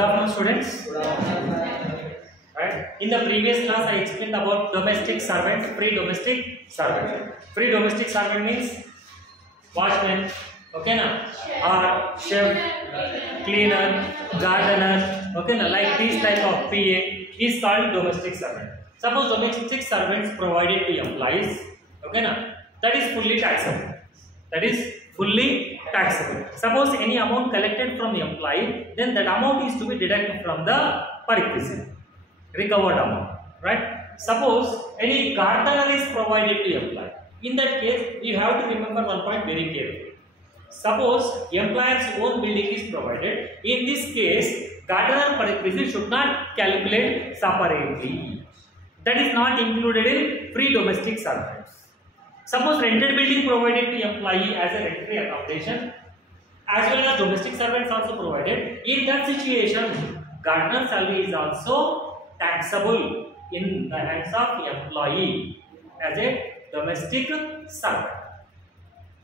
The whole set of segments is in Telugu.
Good afternoon, students. Good afternoon. Right. In the previous class, I explained about domestic servant, free domestic servant. Free domestic servant means watchman, okay na, or chef, cleaner, gardener, okay na, like this type of PA is called domestic servant. Suppose domestic servants provided to employees, okay na, that is fully taxable. That is fully taxable. Suppose any amount collected from the employee, then that amount is to be deducted from the perquisite, recovered amount, right? Suppose any gardener is provided to employee. In that case, you have to remember one point very carefully. Suppose employer's own building is provided. In this case, gardener perquisite should not calculate separately. That is not included in free domestic servants. Suppose rented building provided to employee as a rent-free accommodation, as well as domestic servants also provided. In that situation, gardener salary is also taxable in the hands of employee as a domestic servant.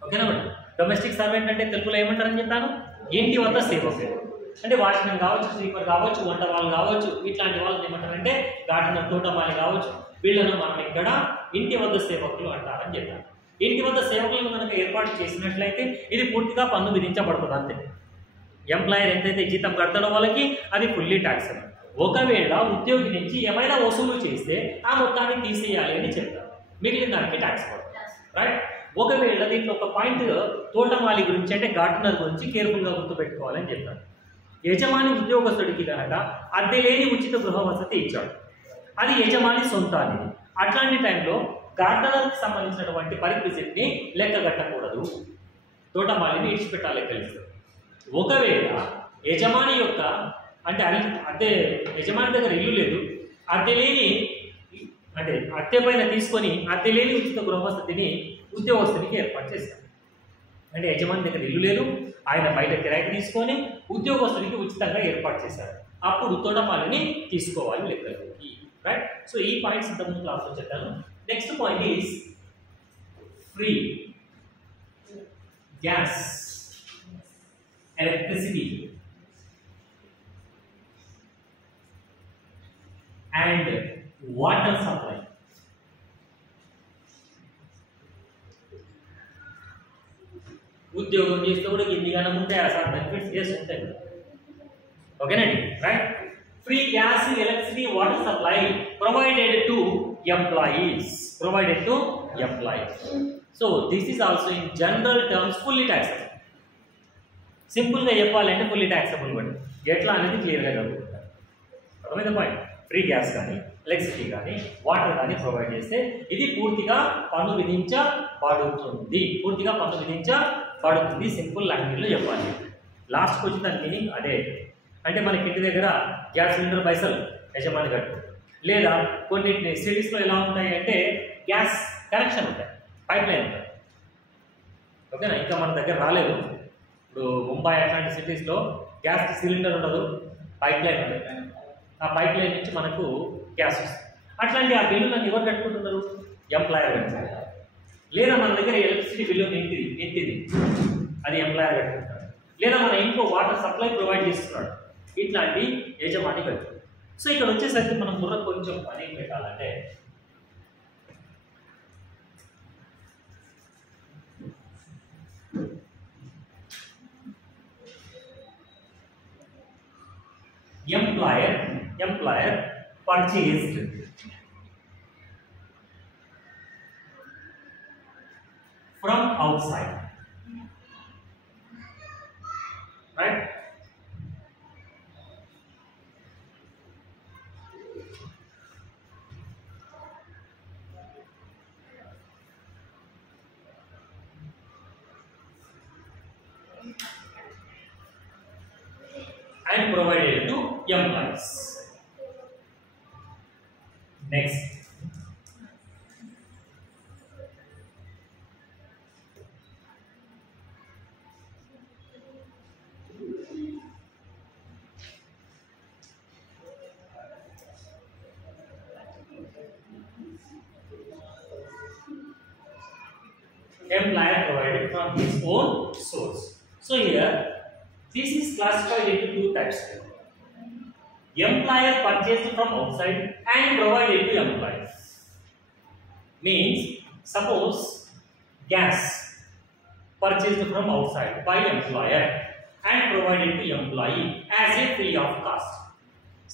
Okay, na madam? Domestic servant అంటే తెలుగులో ఏమంటారని చెప్పాను? ఇంటి వద్ద సేవకులు. అంటే వాచ్మెన్ కావచ్చు, స్వీపర్ కావచ్చు, వంట వాళ్ళు కావచ్చు, ఇట్లాంటి వాళ్ళని ఏమంటారంటే గార్డెనర్, తోటమాలి కావచ్చు. వీళ్ళను మనం ఇక్కడ ఇంటి వద్ద సేవకులు అంటారని చెప్పారు. ఇంటి వద్ద సేవకులను కనుక ఏర్పాటు చేసినట్లయితే ఇది పూర్తిగా పన్ను విధించబడుతుంది అంతే. ఎంప్లాయర్ ఎంతైతే జీతం కడతాడో వాళ్ళకి అది ఫుల్లీ ట్యాక్సబుల్. ఒకవేళ ఉద్యోగి నుంచి ఏమైనా వసూలు చేస్తే ఆ మొత్తాన్ని తీసేయాలి అని చెప్తారు, మిగిలిన దానికి ట్యాక్స్ పడుతుంది, రైట్? ఒకవేళ దీంట్లో ఒక పాయింట్ తోటమాలి గురించి అంటే గార్డెనర్ గురించి కేర్ఫుల్గా గుర్తుపెట్టుకోవాలని చెప్తారు. యజమాని ఉద్యోగస్తుడికి కనుక అద్దె లేని ఉచిత గృహ వసతి ఇచ్చాడు, అది యజమాని సొంతానికి. అట్లాంటి టైంలో గార్డెనర్కి సంబంధించినటువంటి పరిక్విజిట్ని లెక్క కట్టకూడదు, తోటమాలిని ఇడిచిపెట్టాలి తెలుస్తుంది. ఒకవేళ యజమాని యొక్క అంటే అద్దె యజమాని దగ్గర ఇల్లు లేదు, అద్దె లేని అంటే అద్దె పైన తీసుకొని అద్దె లేని ఉచిత గృహ వసతిని ఉద్యోగస్తునికి ఏర్పాటు చేస్తారు. అంటే యజమాని దగ్గర ఇల్లు లేదు, ఆయన బయట కిరాయికి తీసుకొని ఉద్యోగస్తునికి ఉచితంగా ఏర్పాటు చేశారు, అప్పుడు తోటమాలిని తీసుకోవాలి లెక్కలోకి, రైట్? సో ఈ పాయింట్స్ ఇంతకుముందు క్లాస్లో చెప్పాను. Next point is free gas, electricity and water supply. ఉద్యోగం చేస్తే కూడా ఎన్నిగానం ఉంటాయి, అసలు బెనిఫిట్స్ చేసి ఉంటాయి, ఓకేనండి, right? Free gas, electricity, water supply provided to employees. Provided to employees. So this is also in general terms fully taxable. Simple గా చెప్పాలంటే fully taxable కూడా ఎట్లా అనేది క్లియర్గా చెప్పుకుంటారు. అర్థమైందా పాయింట్? ఫ్రీ గ్యాస్ కానీ ఎలక్ట్రిసిటీ కానీ వాటర్ కానీ ప్రొవైడ్ చేస్తే ఇది పూర్తిగా పన్ను విధించబడుతుంది, పూర్తిగా పన్ను విధించబడుతుంది. సింపుల్ లాంగ్వేజ్లో చెప్పాలి. లాస్ట్కి వచ్చి దాని మీనింగ్ అదే. అంటే మనకి ఇంటి దగ్గర గ్యాస్ సిలిండర్ పైసలు యజమాని కట్టు, లేదా కొన్ని సిటీస్లో ఎలా ఉంటాయి అంటే గ్యాస్ కనెక్షన్ ఉంటాయి, పైప్ లైన్ ఉంటాయి, ఓకేనా? ఇంకా మన దగ్గర రాలేదు. ఇప్పుడు ముంబై అట్లాంటి సిటీస్లో గ్యాస్ సిలిండర్ ఉండదు, పైప్ లైన్ ఉంటుంది. ఆ పైప్ లైన్ నుంచి మనకు గ్యాస్ వస్తుంది. అట్లాంటి ఆ బిల్లులను ఎవరు కట్టుకుంటున్నారు? ఎంప్లాయర్ కట్టుకుంటారు. లేదా మన దగ్గర ఎలక్ట్రిసిటీ బిల్లు నింటిది అది ఎంప్లాయర్ కట్టుకుంటారు. లేదా మన ఇంట్లో వాటర్ సప్లై ప్రొవైడ్ చేస్తున్నాడు, ఇట్లాంటి యజమాని కట్టు. సో ఇక్కడ వచ్చేసరికి మనం బుర్ర కొంచెం పని పెట్టాలంటే employer purchased from out side, right? and provided to employees. Next, employer provided from his own source. So here this is classified into two types. employer purchased from outside and provided to employees. Means suppose gas purchased from outside by employer and provided to employee as a free of cost.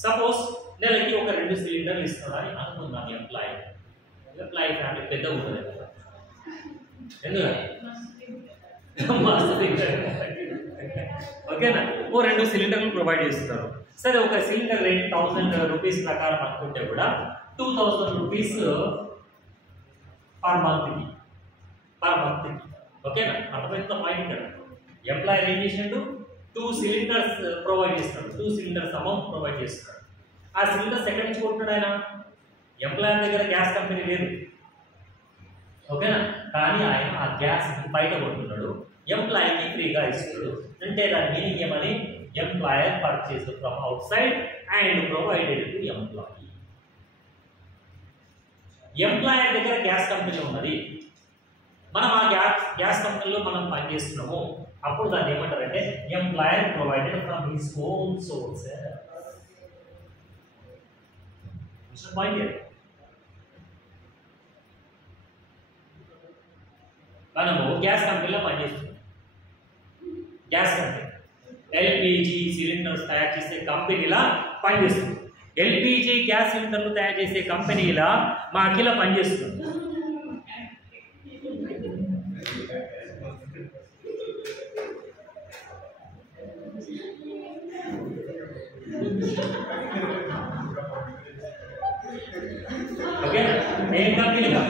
Suppose నెలకి ఒక 2 సిలిండర్లు ఇస్తున్నారని అనుకుందాం ఎంప్లాయీ ఫ్యామిలీ పెద్ద ఉంటుంది కదా ఎందుకు మస్తు ఓకేనా ఓ 2 సిలిండర్లు ప్రొవైడ్ చేస్తున్నారు సరే ఒక సిలిండర్ రేట్ 1000 రూపీస్ ప్రకారం అనుకుంటే కూడా 2000 రూపీస్ పర్ మంత్ ఓకేనా అర్థమైందా పాయింట్ ఇక్కడ ఎంప్లాయర్ ఏం చేసిండు 2 సిలిండర్స్ ప్రొవైడ్ చేస్తాడు 2 సిలిండర్స్ అమౌంట్ ప్రొవైడ్ చేస్తాడు ఆ సిలిండర్స్ ఎక్కడి నుంచి కొంటున్నాడు ఆయన ఎంప్లాయర్ దగ్గర గ్యాస్ కంపెనీ లేదు ఓకేనా కానీ ఆయన ఆ గ్యాస్ బయట కొంటున్నాడు ఎంప్లాయీకి ఫ్రీగా ఇస్తున్నాడు అంటే దాని మీనింగ్ ఏమని employer purchase from out side and provided to employee employer దగ్గర గ్యాస్ కంపెనీ ఉన్నది మనం ఆ గ్యాస్ కంపెనీలో మనం పనిచేస్తున్నాము అప్పుడు దాన్ని ఏమంటారంటే employer provided from his own source మనము గ్యాస్ కంపెనీలో పనిచేస్తున్నాం గ్యాస్ కంపెనీ ఎల్పిజి సిలిండర్స్ తయారు చేసే కంపెనీలా పనిచేస్తుంది ఎల్పిజి గ్యాస్ సిలిండర్లు తయారు చేసే కంపెనీలా మా అఖిల పనిచేస్తుంది ఓకే ఏ కంపెనీగా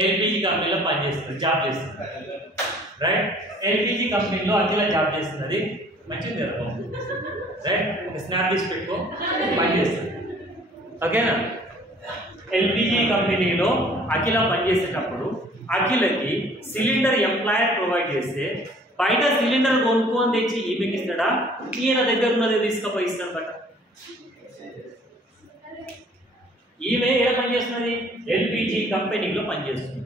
ఎల్పిజి కంపెనీలో పనిచేస్తుంది జాబ్ చేస్తుంది రైట్ ఎల్పిజి కంపెనీలో అఖిల జాబ్ చేస్తున్నది మంచిది కదా రైట్ ఒక స్నాప్ తీసి పెట్టుకో పనిచేస్తుంది ఓకేనా ఎల్పిజి కంపెనీలో అఖిల పనిచేసేటప్పుడు అఖిలకి సిలిండర్ ఎంప్లాయర్ ప్రొవైడ్ చేస్తే బయట సిలిండర్ కొనుక్కొని తెచ్చి ఈమెకి ఇస్తాడా ఈయన దగ్గర ఉన్నది తీసుకుపోయి ఇస్తాడు బట్ ఈమె ఏ పనిచేస్తున్నది ఎల్పిజి కంపెనీలో పనిచేస్తుంది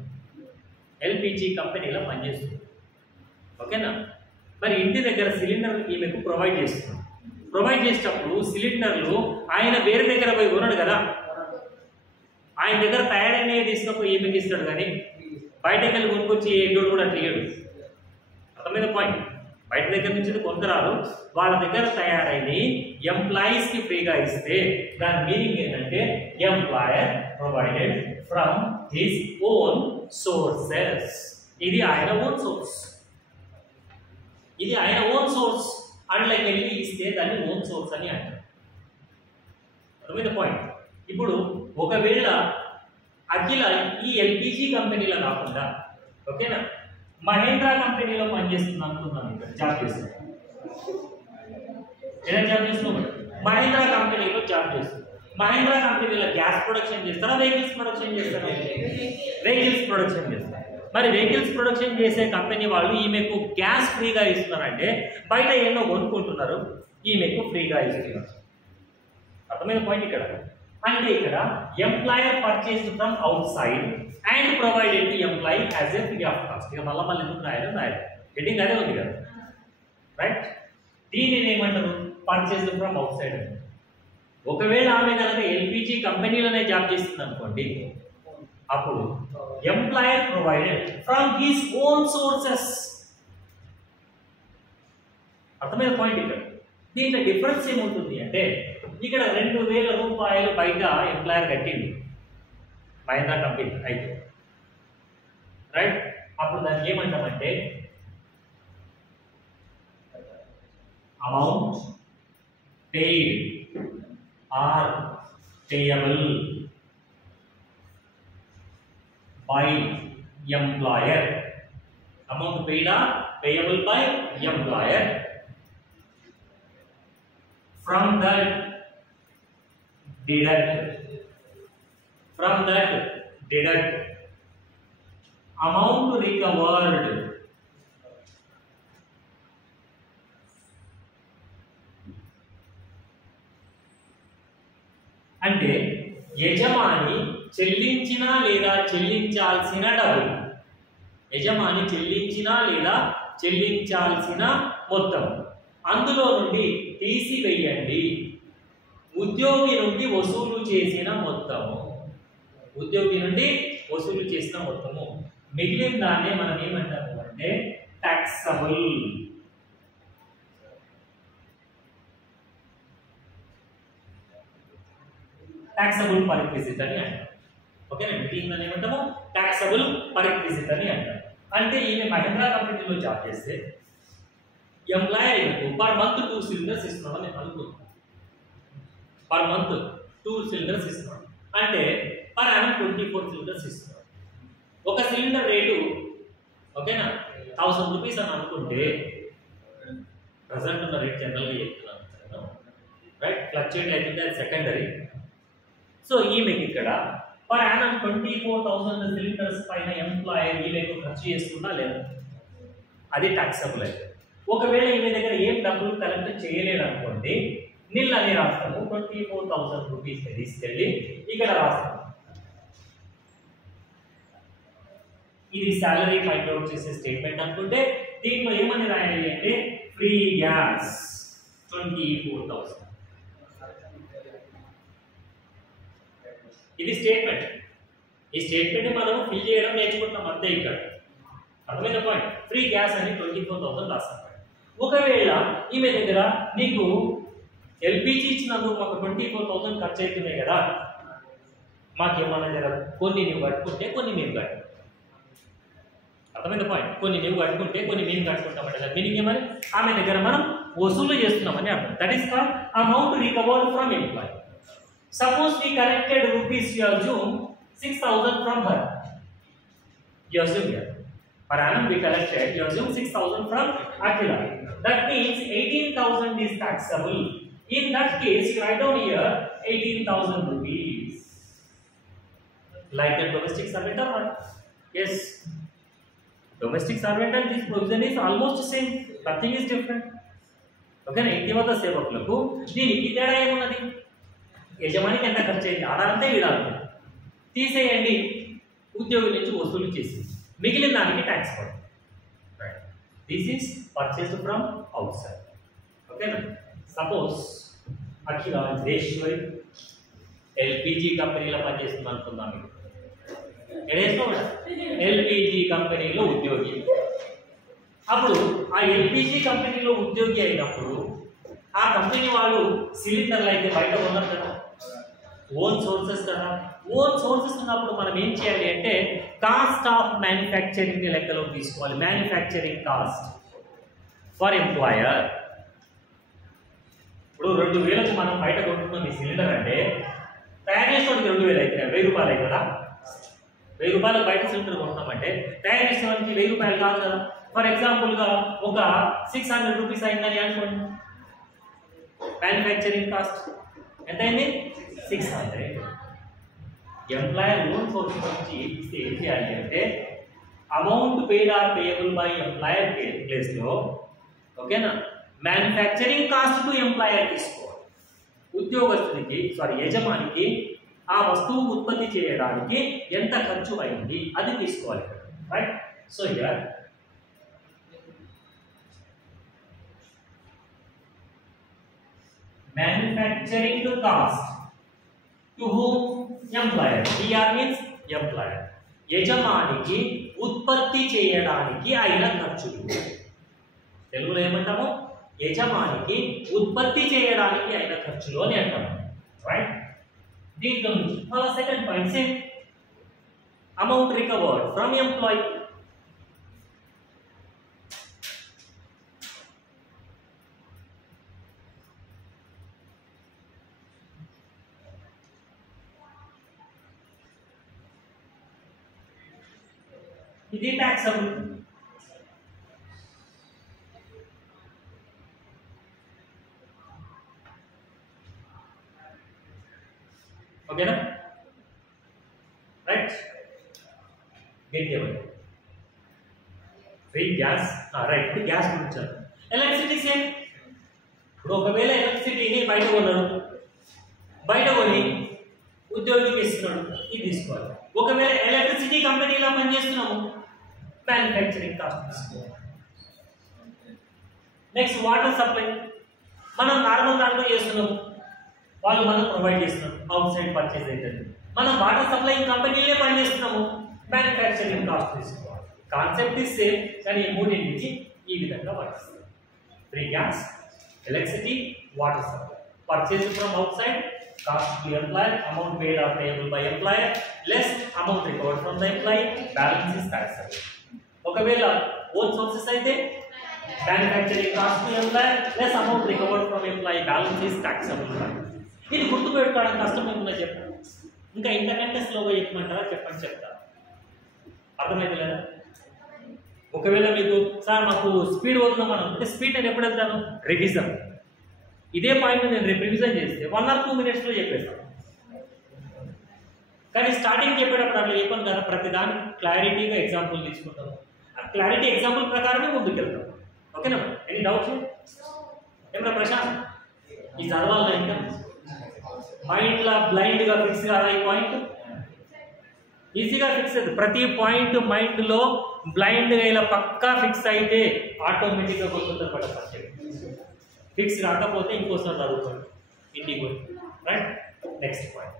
ఎల్పిజి కంపెనీలో పనిచేస్తుంది ఓకేనా మరి ఇంటి దగ్గర సిలిండర్ ఈమెకు ప్రొవైడ్ చేస్తుంది ప్రొవైడ్ చేసేటప్పుడు సిలిండర్లు ఆయన వేరే దగ్గర పోయి కొనడు కదా ఆయన దగ్గర తయారైనవి తీసుకుపోయి ఈమెకి ఇస్తాడు కానీ బయటకు వెళ్ళి కొనుక్కొచ్చి ఎడ్డోడు కూడా అట్లేడు అర్థమైన పాయింట్ బయట దగ్గర నుంచి కొందరాలు వాళ్ళ దగ్గర తయారైన ఎంప్లాయీస్కి ఫ్రీగా ఇస్తే దాని మీనింగ్ ఏంటంటే employer provided from his own sources ఇది ఆయన ఓన్ సోర్స్ ఇది ఆయన ఓన్ సోర్స్ అండ్లకి వెళ్ళి ఇస్తే దాన్ని ఓన్ సోర్స్ అని అంటారు అర్థమైన పాయింట్ ఇప్పుడు ఒకవేళ అఖిల ఈ ఎల్పిజి కంపెనీలో కాకుండా ఓకేనా మహేంద్ర కంపెనీలో పనిచేస్తుంది అనుకుందాం ఇక్కడ జాబ్ చేస్తుంది ఎలా జాబ్ చేస్తున్నావు మహేంద్ర కంపెనీలో జాబ్ చేస్తుంది మహేంద్ర కంపెనీలో గ్యాస్ ప్రొడక్షన్ చేస్తారా వెహికల్స్ ప్రొడక్షన్ చేస్తారా వెహికల్స్ ప్రొడక్షన్ చేస్తారు మరి వెహికల్స్ ప్రొడక్షన్ చేసే కంపెనీ వాళ్ళు ఈమెకు గ్యాస్ ఫ్రీగా ఇస్తున్నారంటే బయట ఎన్నో కొనుక్కుంటున్నారు ఈమెకు ఫ్రీగా ఇస్తున్నారు అర్థమైన పాయింట్ ఇక్కడ అంటే ఇక్కడ employer purchased from out side and provided to employee as a free of cost ఇక మళ్ళీ ఎందుకు రాయాలి హెడ్డింగ్ అదే ఉంది కదా రైట్ దీనిని ఏమంటారు పర్చేస్డ్ ఫ్రమ్ అవుట్ సైడ్ అని ఒకవేళ ఆమె కనుక ఎల్పిజి కంపెనీలోనే జాబ్ చేస్తుంది అనుకోండి అప్పుడు employer provided from his own sources అర్థమైన పాయింట్ ఇక్కడ దీంట్లో డిఫరెన్స్ ఏముంటుంది అంటే ఇక్కడ 2000 రూపాయలు బయట ఎంప్లాయర్ కట్టిండు మహేంద్ర కంపెనీ అయితే రైట్ అప్పుడు దాన్ని ఏమంటామంటే amount paid or payable by employer amount paid are payable by employer from that deduct amount recovered అంటే యజమాని చెల్లించిన లేదా చెల్లించాల్సిన డబ్బులు, యజమాని చెల్లించిన లేదా చెల్లించాల్సిన మొత్తం, అందులో నుండి తీసివేయండి ఉద్యోగి నుండి వసూలు చేసిన మొత్తము, ఉద్యోగి నుండి వసూలు చేసిన మొత్తము, మిగిలిన దాన్ని మనం ఏమంటాము అంటే టాక్సబుల్. టాక్సబుల్ పర్క్విజిట్ అని అంటారు. ఓకేనా, మిగిలిన దాన్ని ఏమంటాము టాక్సబుల్ పర్క్విజిట్ అని అంటారు. అంటే ఈమె మహీంద్రా కంపెనీలో జాబ్ చేస్తే ఎంప్లాయర్ పర్ మంత్ 2 సిలిండర్స్ ఇస్తున్నామని నేను అనుకుంటున్నాను. పర్ మంత్ 2 సిలిండర్స్ ఇస్తున్నాడు అంటే పర్ యానం 24 సిలిండర్స్ ఇస్తున్నాడు. ఒక సిలిండర్ రేటు ఓకేనా 1000 రూపీస్ అని అనుకుంటే, ప్రజెంట్ ఉన్న రేట్ జనరల్గా చెప్తున్నాను రైట్, ఫ్లక్చుయేట్ అవుతుంది, అది సెకండరీ. సో ఈమెకి ఇక్కడ పర్ యానం 24,000 సిలిండర్స్ పైన ఎంప్లాయర్ ఈమెకు ఖర్చు చేసుకున్నా లేదా, అది టాక్సబుల్ అయితే. ఒకవేళ ఈమె దగ్గర ఏం డబ్బులు కలెక్ట్ చేయలేడు అనుకోండి, నిల్ అని రాస్తాము, 24,000 రూపీస్ తీసుకెళ్ళి ఇక్కడ రాస్తాము. ఇది సాలరీ ఫైండ్ అవుట్ చేసే స్టేట్మెంట్ అనుకుంటే, దీంట్లో ఏమని రాయాలి అంటే ఫ్రీ గ్యాస్ 24,000. ఇది స్టేట్మెంట్. ఈ స్టేట్మెంట్ మనం ఫిల్ చేయడం నేర్చుకుంటాం అంతే. ఇక్కడ అర్థమైన పాయింట్, ఫ్రీ గ్యాస్ అని 24,000 రాస్తాం. ఒకవేళ ఈమె దగ్గర నీకు ఎల్పిజి ఇచ్చినందుకు మాకు 24,000 ఖర్చు అవుతున్నాయి కదా, మాకేమన్నా జరగదు, కొన్ని నువ్వు కట్టుకుంటే కొన్ని మేము కట్టు. అర్థమైన పాయింట్, కొన్ని నువ్వు కట్టుకుంటే కొన్ని మేము కట్టుకుంటామంటే మీనింగ్ ఏమని, ఆమె దగ్గర మనం వసూలు చేస్తున్నామని అర్థం. That is called amount recovered from employee. Suppose we collected rupees, you assume 6,000 from her. You assume here per annum we collected, you assume 6,000 from Akhila. That means 18,000 is taxable. In that case, you write down here 18,000 rupees. Like a domestic servant or not? Yes. Domestic servant and this provision is almost the same. Nothing is different. Okay, na ఇంటి వద్ద సేవకులకు దీనికి తేడా ఏమున్నది? యజమానికి ఎంత ఖర్చు అయింది అదంతా ఇడాలి, తీసేయండి ఉద్యోగుల నుంచి వసూలు చేసి మిగిలిన దానికి ట్యాక్స్ పడుతుంది. This is purchased from out side. ఓకేనా, సపోజ్ అఖిల దేశ్వరి ఎల్పిజి కంపెనీలో పనిచేస్తుంది అనుకుందాం. ఎల్పిజి కంపెనీలో ఉద్యోగి. అప్పుడు ఆ ఎల్పిజి కంపెనీలో ఉద్యోగి అయినప్పుడు ఆ కంపెనీ వాళ్ళు సిలిండర్లు అయితే బయట ఉన్నారు కదా, ఓన్ సోర్సెస్ కదా. ఓన్ సోర్సెస్ ఉన్నప్పుడు మనం ఏం చేయాలి అంటే కాస్ట్ ఆఫ్ మ్యానుఫ్యాక్చరింగ్ లెక్కలోకి తీసుకోవాలి. Manufacturing cost for employer. ఇప్పుడు 2,000కి మనం బయట కొంటున్నాం ఈ సిలిండర్ అంటే, తయారు చేసుకోవడానికి 2,000 అయితే 1,000 రూపాయలు అయితే కదా. 1,000 రూపాయలు బయట సిలిండర్ కొంటున్నామంటే తయారు చేసుకోవడానికి 1,000 రూపాయలు కాదు కదా. ఫర్ ఎగ్జాంపుల్గా ఒక 600 రూపీస్ అయిందని అనుకోండి, మ్యానుఫ్యాక్చరింగ్ కాస్ట్ ఎంత అయింది? 600. ఎంప్లాయర్ ఓన్ సోర్స్ నుంచి ఇస్తే ఏం చేయాలి అంటే amount paid are payable by employer ప్లేస్లో ఓకేనా మ్యానుఫ్యాక్చరింగ్ కాస్ట్ టు ఎంప్లాయర్ తీసుకోవాలి. ఉద్యోగస్తునికి యజమానికి ఆ వస్తువు ఉత్పత్తి చేయడానికి ఎంత ఖర్చు అయింది అది తీసుకోవాలి. Right, so here manufacturing cost to whom? Employer. PR means employer. యజమానికి ఉత్పత్తి చేయడానికి అయిన ఖర్చులు. తెలుగులో ఏమంటాము? యజమానికి ఉత్పత్తి చేయడానికి అయిన ఖర్చులు అని అంటాము. రైట్, దీంట్లో మళ్ళీ second point same amount recovered from employee. ఇది taxable. ఓకేనా, right. Get ever free gas. Right, ఇప్పుడు గ్యాస్ గురించి ఎలక్ట్రిసిటీ సేమ్. ఇప్పుడు ఒకవేళ ఎలక్ట్రిసిటీని బయట కొన్నాడు, బయట కొని ఉద్యోగికి ఇస్తున్నాడు, ఇది తీసుకోవాలి. ఒకవేళ ఎలక్ట్రిసిటీ కంపెనీలో పనిచేస్తున్నాము, మ్యానుఫ్యాక్చరింగ్ కాస్ట్ తీసుకోవాలి. నెక్స్ట్ వాటర్ సప్లై, మనం నార్మల్ దాంట్లో చేస్తున్నాము, వాళ్ళు మనం ప్రొవైడ్ చేస్తున్నాం, అవుట్ సైడ్ పర్చేజ్ అవుతుంది. మనం వాటర్ సప్లైయింగ్ కంపెనీలే పనిచేస్తున్నాము, మ్యానుఫ్యాక్చరింగ్ కాస్ట్ తీసుకోవాలి. కాన్సెప్ట్ ఇస్ సేమ్, కానీ ఈ మూడింటికి ఈ విధంగా వర్తిస్తుంది. Free gas, electricity, water supply. Purchase from out side, cost to employer, amount paid or payable by employer, less amount recovered from the employee, balance is taxable. ఒకవేళ ఓన్ సోర్సెస్ అయితే manufacturing cost to employer, less amount recovered from employee, balance is taxable. ఇది గుర్తుపెట్టుకోవడం కష్టం ఏమన్నా చెప్పండి, ఇంకా ఇంతకంటే స్లోగా చెప్పమంటారా? చెప్పండి, చెప్తా. అర్థమైతే లేదా? ఒకవేళ మీకు సార్ మాకు స్పీడ్ పోతున్నాం మనం అంటే స్పీడ్ నేను ఎప్పుడు వెళ్తాను? రివిజన్. ఇదే పాయింట్ నేను రేపు రివిజన్ చేస్తే 1 or 2 minutesలో చెప్పేస్తాను. కానీ స్టార్టింగ్ చెప్పేటప్పుడు అట్లా చెప్పాను కదా, ప్రతి దానికి క్లారిటీగా ఎగ్జాంపుల్ తీసుకుంటాము. ఆ క్లారిటీ ఎగ్జాంపుల్ ప్రకారమే ముందుకు వెళ్తాం. ఓకేనా? Any doubts? ఏమన్నా ప్రశాంత్ ఈ చదవాలి ఇంకా మైండ్లో బ్లైండ్గా ఫిక్స్ కాదా? ఈ పాయింట్ ఈజీగా ఫిక్స్ అవుతుంది. ప్రతి పాయింట్ మైండ్లో బ్లైండ్గా ఇలా పక్కా ఫిక్స్ అయితే ఆటోమేటిక్గా గుర్తుంటుంది పడ సబ్జెక్ట్. ఫిక్స్ కాకపోతే ఇంకోసారి చదువుకోండి ఇంటికి పోయి. Right, next point.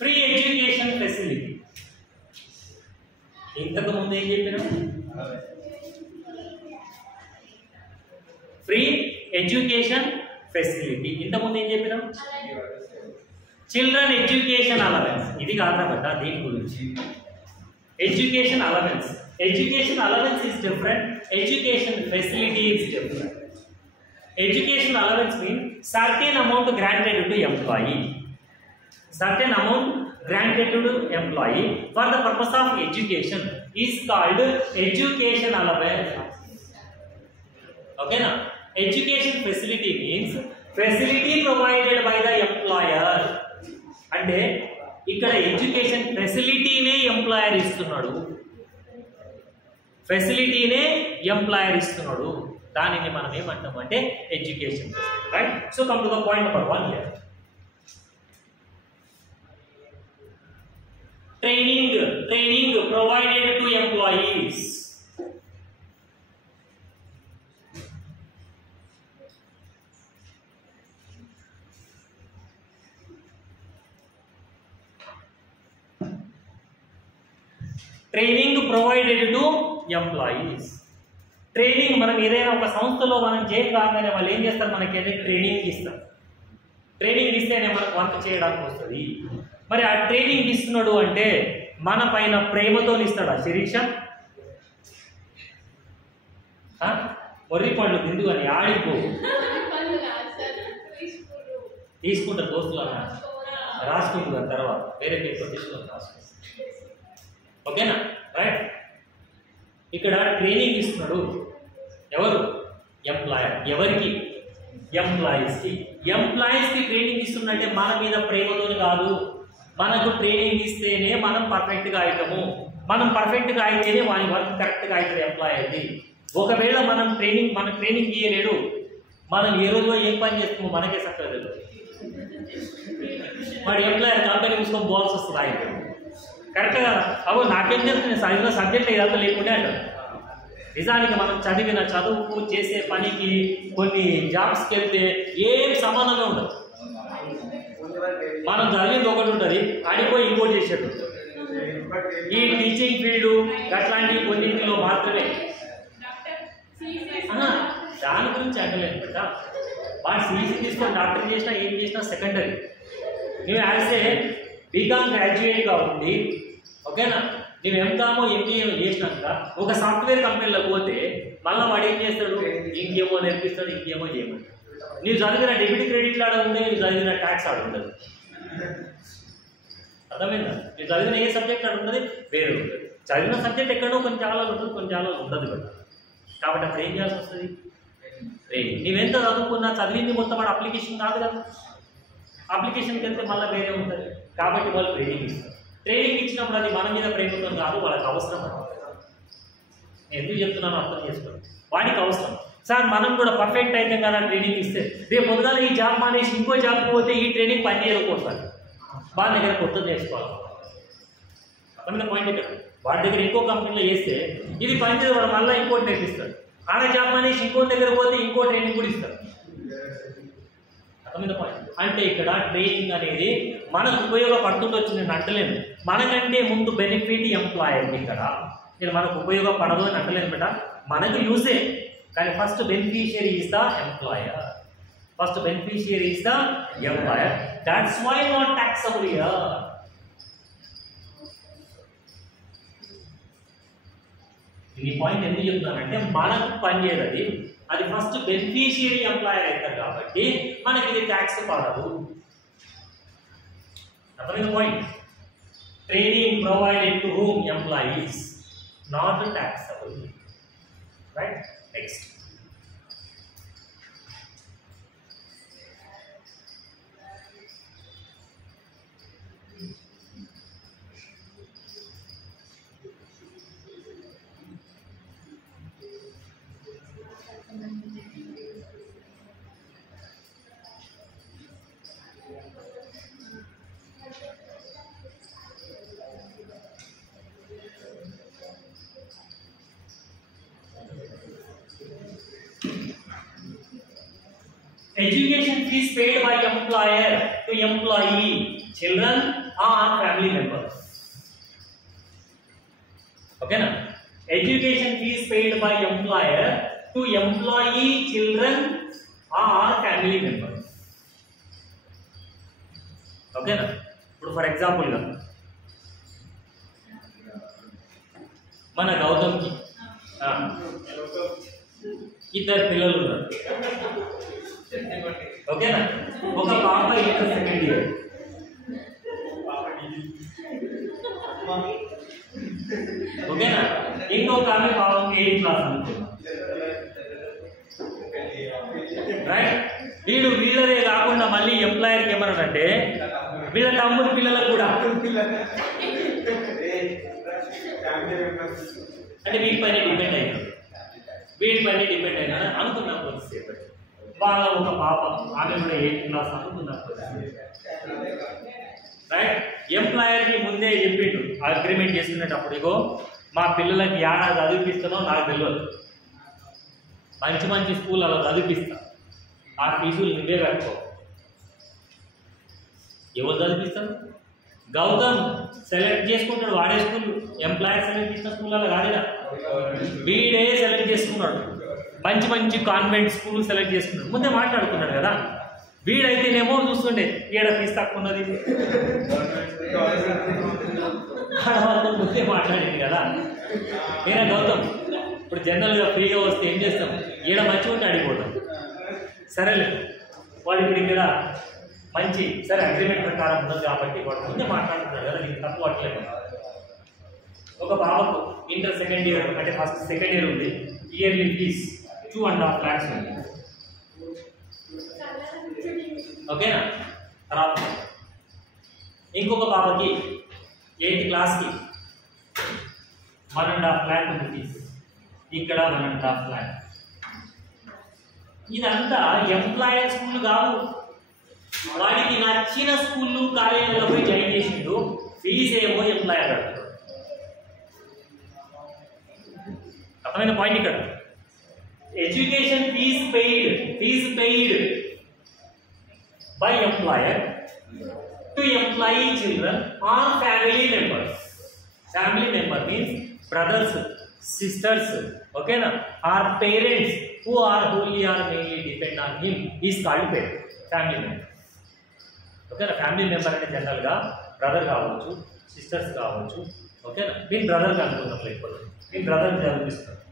Free education facility. ఇంతకు ముందు ఏం చెప్పినా? Free education facility. ఇంతకుముందు ఏం చెప్పినాం? Children education allowance. ఇది కాదనమాట దీని గురించి. Education allowance. Education allowance is different, education facility is different. Education allowance means certain amount granted to employee. Certain amount granted to employee for the purpose of education is called education allowance. Okay na? Education facility means facility provided by the employer. అంటే ఇక్కడ ఎడ్యుకేషన్ ఫెసిలిటీనే ఎంప్లాయర్ ఇస్తున్నాడు, ఫెసిలిటీనే ఎంప్లాయర్ ఇస్తున్నాడు. దానిని మనం ఏమంటాము అంటే education facility. Right? So come to the point number 1 here. Training provided to employees. Training provided to employees. Training మనం ఏదైనా ఒక సంస్థలో మనం చేయం కాగానే వాళ్ళు ఏం చేస్తారు, మనకి ఏదైనా ట్రైనింగ్ ఇస్తారు. ట్రైనింగ్ ఇస్తేనే మనకు వంట చేయడానికి వస్తుంది. మరి ఆ ట్రైనింగ్ ఇస్తున్నాడు అంటే మన పైన ప్రేమతో ఇస్తాడు. ఆ శిరీష మొర్రి పండ్లు తిందు అని ఆడిపో తీసుకుంటారు దోస్తులు అన్న రాసుకుంటారు, తర్వాత వేరే పేపర్ తీసుకొని రాసుకుంటారు. ఓకేనా? రైట్. ఇక్కడ ట్రైనింగ్ ఇస్తున్నాడు ఎవరు? ఎంప్లాయర్. ఎవరికి? ఎంప్లాయీస్కి. ఎంప్లాయీస్కి ట్రైనింగ్ ఇస్తున్నట్టే మన మీద ప్రేమతో కాదు. మనకు ట్రైనింగ్ ఇస్తేనే మనం పర్ఫెక్ట్గా అవుతాము, మనం పర్ఫెక్ట్గా అయితేనే వాని వర్క్ కరెక్ట్గా అవుతుంది ఎంప్లాయర్ది. ఒకవేళ మన ట్రైనింగ్ ఇయ్యలేడు, మనం ఏ రోజు ఏం పని చేస్తామో మనకే చక్కగా తెలియదు. వాడు ఎంప్లాయర్ కంపెనీ చూసుకొని పోవాల్సి వస్తుంది ఆయన. కరెక్ట్ కదా? అవు నాకేం చేస్తుంది చదివిన సబ్జెక్ట్ ఏదంతా లేకుంటే అంటారు. నిజానికి మనం చదివిన చదువుకు చేసే పనికి కొన్ని జాబ్స్కి వెళ్తే ఏం సంబంధమే ఉండదు. మనం చదివింది ఒకటి ఉంటుంది, ఆడిపోయి ఇంకోటి చేసేట్టు. ఈ టీచింగ్ ఫీల్డ్ అట్లాంటివి కొన్నింటిలో మాత్రమే. దాని గురించి అంటలేదు కదా. వాడు సీసీ తీసుకొని డాక్టర్ చేసినా ఏం చేసినా సెకండరీ. మేము యాజ్ ఏ బీకామ్ గ్రాడ్యుయేట్గా ఉండి, ఓకేనా, నువ్వు ఎంకామో ఎంబీఏ చేసినాక ఒక సాఫ్ట్వేర్ కంపెనీలో పోతే మళ్ళీ వాడు ఏం చేస్తాడు, ఇంకేమో నేర్పిస్తాడు, ఇంకేమో చేయమంటాడు. నీవు చదివిన డెబిట్ క్రెడిట్ ఆడ ఉంది, నీవు చదివిన ట్యాక్స్ ఆడ ఉండదు. అర్థమైందా? నీవు చదివిన ఏ సబ్జెక్ట్ ఆడ ఉంటుంది, వేరే ఉంటుంది. చదివిన సబ్జెక్ట్ ఎక్కడో కొన్ని చాలా ఉంటుంది, కొన్ని చాలా ఉండదు కదా. కాబట్టి అప్పుడు ఏం చేయాల్సి వస్తుంది, నీవెంత చదువుకున్నా చదివింది మొత్తం వాడు అప్లికేషన్ కాదు కదా. అప్లికేషన్కి వెళ్తే మళ్ళీ వేరే ఉంటుంది. కాబట్టి వాళ్ళు ట్రైనింగ్ ఇస్తారు. ట్రైనింగ్ ఇచ్చినప్పుడు అది మన మీద ప్రేమతో కాదు, వాళ్ళకి అవసరం అని. నేను ఎందుకు చెప్తున్నానో అర్థం చేసుకోండి. వాడికి అవసరం. సార్ మనం కూడా పర్ఫెక్ట్ అయితే కదా ట్రైనింగ్ ఇస్తే, రేపు పొద్దుగాల ఈ జాబ్ మానేసి ఇంకో జాబ్కి పోతే ఈ ట్రైనింగ్ పని చేయకపోతారు. వాళ్ళ దగ్గర కొత్తది నేర్చుకోవాలి. అర్థమైన పాయింట్ ఇక్కడ. వాడి దగ్గర ఇంకో కంపెనీలో చేస్తే ఇది పని చేయదు, వాడు మళ్ళీ ఇంకోటి నేర్పిస్తాడు. ఆడ జాబ్ మానేసి ఇంకో దగ్గర పోతే ఇంకో ట్రైనింగ్ కూడా ఇస్తారు. అర్థమైన పాయింట్. అంటే ఇక్కడ ట్రైనింగ్ అనేది మనకు ఉపయోగపడుతుందో వచ్చింది నేను అంటలేను. మనకంటే ముందు బెనిఫిట్ ఎంప్లాయర్. ఇక్కడ నేను మనకు ఉపయోగపడదు అని అంటలేను బేట, మనకు యూజే. కానీ first beneficiary is the employer. First beneficiary is the employer. That's why not taxable here. ఈ పాయింట్ ఎందుకు చెప్తున్నానంటే మనకు పని చేయదు, అది ఫస్ట్ బెనిఫిషియరీ ఎంప్లాయర్ అవుతారు కాబట్టి మనకి ఇది ట్యాక్స్ పడదు. అర్థమైంది point. Training provided to whom employees, not taxable. Right? Next. Education fees paid by employer to employee, children or family members. Okay na? Education fees paid by employer to employee, children or family members. Okay na? For example ga mana Gautam ki ఇద్దరు పిల్లలు ఉన్నారు. ఓకేనా? ఒక పాప ఇంటర్ సెకండ్ ఇయర్, ఓకేనా? ఇంకొక ఆమె పాపం 8th క్లాస్ అనుకున్నా. రైట్? వీళ్ళదే కాకుండా మళ్ళీ ఎంప్లాయర్కి ఏమన్నాడంటే వీళ్ళ తమ్ముడు పిల్లలకు కూడా అంటే వీటిపైన డిపెండ్ అయినా అనుకున్నాం. కొద్దిసేపు వాళ్ళ ఒక పాప, ఆమె కూడా 8th క్లాస్ అనుకున్నాం. రైట్? ఎంప్లాయర్కి ముందే చెప్పిండు అగ్రిమెంట్ చేసుకునేటప్పుడు, ఇగో మా పిల్లలకి ఏడాది చదివిపిస్తానో నాకు తెలియదు, మంచి మంచి స్కూల్ అలా చదివిపిస్తా, ఆ ఫీజులు నువ్వే కట్టుకో. ఎవరు చదివిపిస్తారు? గౌతమ్ సెలెక్ట్ చేసుకుంటాడు వాడే స్కూల్. ఎంప్లాయర్ సెలెక్ట్ చేసిన స్కూల్ అలా కాదుగా, వీడే సెలెక్ట్ చేసుకున్నాడు. మంచి మంచి కాన్వెంట్ స్కూల్ సెలెక్ట్ చేసుకున్నాడు. ముందే మాట్లాడుకున్నాడు కదా. వీడైతేనేమో చూస్తుండే ఏడ ఫీజు తక్కువ ఉన్నది, వాళ్ళతో ముందే మాట్లాడింది కదా. నేనే గౌతమ్ ఇప్పుడు జనరల్గా ఫ్రీగా వస్తే ఏం చేస్తాం, ఈడ మంచిగా ఉంటే అడిగిపోతాం. సరేలే వాడు ఇప్పుడు ఇక్కడ మంచి సరే అగ్రిమెంట్ ప్రకారం ఉన్నది కాబట్టి వాడు ముందే మాట్లాడుతున్నాడు కదా, నీకు తప్పు పట్టలేదు. ఒక బాబుకు ఇంటర్ సెకండ్ ఇయర్ అంటే ఫస్ట్ సెకండ్ ఇయర్ ఉంది, ఇయర్లీ ఫీజ్ 2.5 lakhs ఉంది. ఓకేనా? తర్వాత ఇంకొక బాబుకి 8th క్లాస్కి 1.5 lakh ఉంది ఫీజ్, ఇక్కడ 1.5 lakh. ఇదంతా ఎంప్లాయర్ స్కూల్ కాదు, వాడికి నచ్చిన స్కూళ్ళు కాలేజీలో పోయి జాయిన్ చేసిండు. ఫీజు ఏమో ఎంప్లాయర్ కడతాడు. అర్థమైన పాయింట్ ఇక్కడ. Education fees paid by employer to employee children or family members. Family member means brothers, sisters, ఓకేనా, or parents who are wholly or mainly depend on him is called parent. Family member. ఓకేనా? ఫ్యామిలీ మెంబర్ అంటే జనరల్గా బ్రదర్ కావచ్చు, సిస్టర్స్ కావచ్చు, ఓకేనా? మీ బ్రదర్కి అనుకున్నాం, లేకపోతే మీ బ్రదర్కి చదివిస్తారు,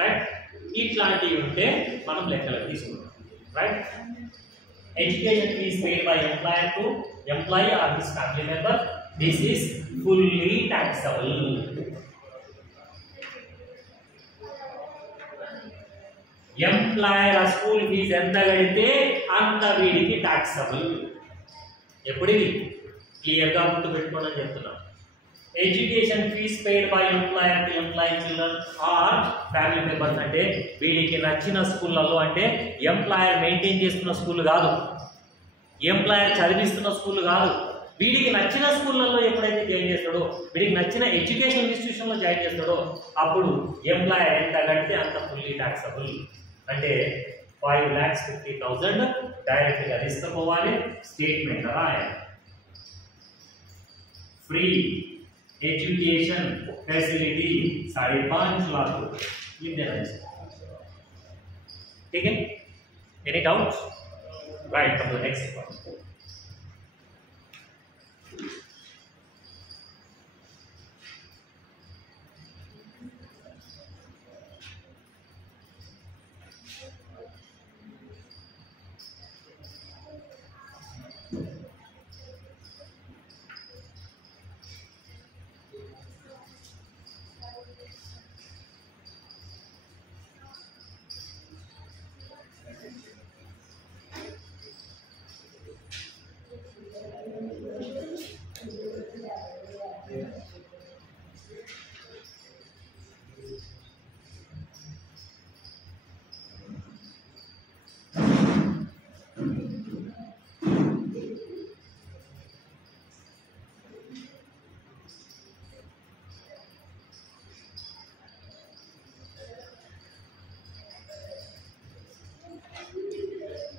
రైట్? ఇట్లాంటివి ఉంటే మనం లెక్కలకు తీసుకుంటాం, right? Education fees paid by employer to employee or his family member, this is fully taxable. Employer school fees ఎంత కడితే అంత వీడికి టాక్సబుల్. ఎప్పుడు ఇది క్లియర్గా గుర్తు పెట్టుకోండి అని చెప్తున్నాం. Education fees paid by employer to employee children or family members అంటే వీడికి నచ్చిన స్కూళ్ళలో, అంటే ఎంప్లాయర్ మెయింటైన్ చేస్తున్న స్కూల్ కాదు, ఎంప్లాయర్ చదివిస్తున్న స్కూల్ కాదు, వీడికి నచ్చిన స్కూళ్ళలో ఎప్పుడైతే జాయిన్ చేస్తాడో, వీడికి నచ్చిన ఎడ్యుకేషన్ ఇన్స్టిట్యూషన్లో జాయిన్ చేస్తాడో అప్పుడు ఎంప్లాయర్ ఎంత కడితే అంత ఫుల్లీ టాక్సబుల్. అంటే 5,50,000 డైరెక్ట్గా తీసుకుపోవాలి, స్టేట్మెంట్ రాయాలి. ఫ్రీ ఎడ్యుకేషన్ फैसिलिटी 5.5 लाख ये देना है, ठीक है? Any doubts? Right, come to next point.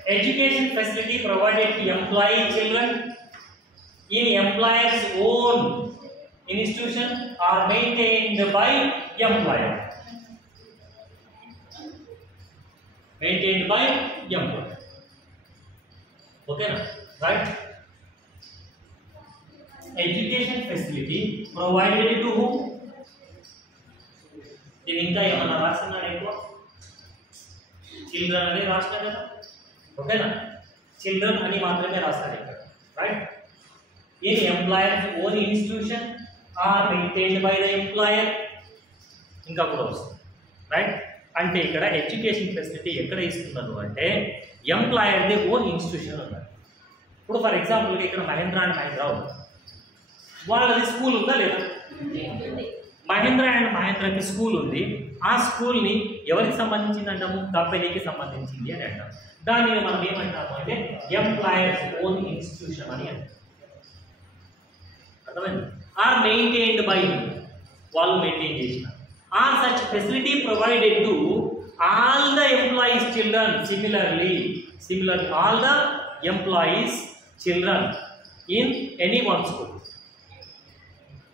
Education facility provided to employee children in employer's own institution are maintained by employer. Maintained by employer. Okay, na? Right? Education facility provided to whom? ఇది ఇంకా ఏమన్నా రాస్తున్నాడు ఎక్కువ? చిల్డ్రన్ అనేది రాసినా కదా, ఓకేనా? చిల్డ్రన్ అని మాత్రమే రాస్తాడు ఇక్కడ, right? In employers own institution or maintained by the employer, ఇంకా కూడా వస్తుంది, రైట్? అంటే ఇక్కడ ఎడ్యుకేషన్ ఫెసిలిటీ ఎక్కడ ఇస్తున్నారు అంటే ఎంప్లాయర్ది ఓన్ ఇన్స్టిట్యూషన్ అన్నారు. ఇప్పుడు ఫర్ ఎగ్జాంపుల్గా ఇక్కడ మహేంద్ర అండ్ మహేంద్ర ఉంది, వాళ్ళది స్కూల్ ఉందా లేదా? మహేంద్ర అండ్ మహేంద్రకి స్కూల్ ఉంది, ఆ స్కూల్ని ఎవరికి సంబంధించింది అంటాము? కంపెనీకి సంబంధించింది అని అంటాం. దానిని మనం ఏమంటాము అంటే ఎంప్లాయర్స్ ఓన్ ఇన్స్టిట్యూషన్ అని అంటాం. అర్థమైంది? ఆర్ మెయింటైన్డ్ బై, వాళ్ళు మెయింటైన్ చేసిన. Or such facility provided to all the employees children similar all the employees children in any one school.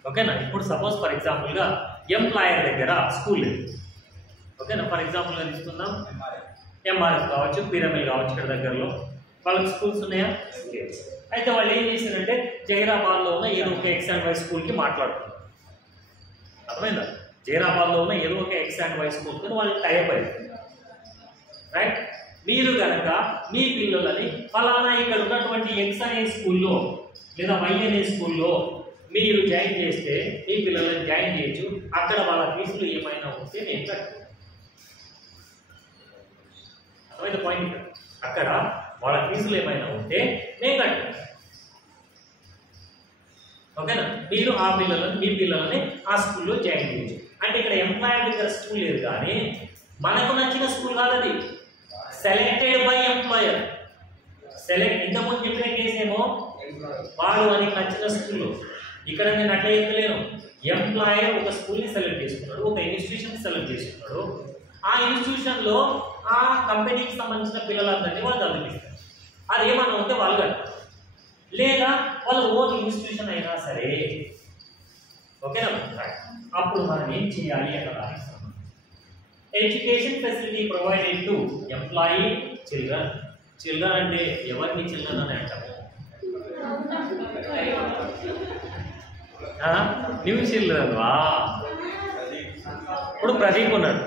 ఓకేనా? ఇప్పుడు సపోజ్ ఫర్ ఎగ్జాంపుల్గా ఎంప్లాయర్ దగ్గర స్కూల్ లేదు, ఓకేనా? ఫర్ ఎగ్జాంపుల్గా తీసుకుందాం, ఎంఆర్ఎఫ్ కావచ్చు, పిరమిల్ కావచ్చు, ఇక్కడ దగ్గరలో వాళ్ళకి స్కూల్స్ ఉన్నాయా? అయితే వాళ్ళు ఏం చేశారంటే జైరాబాద్లో ఉన్న ఏదో ఒక ఎక్స్ అండ్ వై స్కూల్కి మాట్లాడుతున్నారు. అర్థమైందా? జైరాబాద్లో ఉన్న ఏదో ఒక ఎక్స్ అండ్ వై స్కూల్తో వాళ్ళు టైప్ అయ్యారు, రైట్? మీరు కనుక మీ పిల్లలని ఫలానా ఇక్కడ ఉన్నటువంటి ఎక్స్ అనే స్కూల్లో లేదా వై అనే స్కూల్లో మీరు జాయిన్ చేస్తే మీ పిల్లలను జాయిన్ చేయొచ్చు, అక్కడ వాళ్ళ ఫీజులు ఏమైనా ఉంటే నేను కట్టు. అర్థమైంది పాయింట్? అక్కడ వాళ్ళ ఫీజులు ఏమైనా ఉంటే నేను కట్టు, ఓకేనా? మీరు ఆ పిల్లలను మీ పిల్లలని ఆ స్కూల్లో జాయిన్ చేయొచ్చు. అంటే ఇక్కడ ఎంప్లాయర్ దగ్గర స్కూల్ లేదు, కానీ మనకు నచ్చిన స్కూల్ కాదు అది, సెలెక్టెడ్ బై ఎంప్లాయర్. ఇంతకుముందు చెప్పిన కేసు ఏమో వాడు మనకి నచ్చిన స్కూల్లో, ఇక్కడ నేను అట్లా చెప్పలేను. ఎంప్లాయర్ ఒక స్కూల్ని సెలెక్ట్ చేసుకున్నాడు, ఒక ఇన్స్టిట్యూషన్ సెలెక్ట్ చేసుకున్నాడు, ఆ ఇన్స్టిట్యూషన్లో ఆ కంపెనీకి సంబంధించిన పిల్లలందరినీ వాళ్ళు చదివిస్తారు. అది ఏమన్నా ఉంటే వాళ్ళు కట్టారు, లేదా వాళ్ళ ఓన్ ఇన్స్టిట్యూషన్ అయినా సరే, ఓకేనా? అప్పుడు మనం ఏం చేయాలి అక్కడ education facility provided to employee children అంటే ఎవరిని చిల్డ్రన్ అని అంటాము? న్యూ చిల్డ్రన్ వా. ఇప్పుడు ప్రదీప్ ఉన్నాడు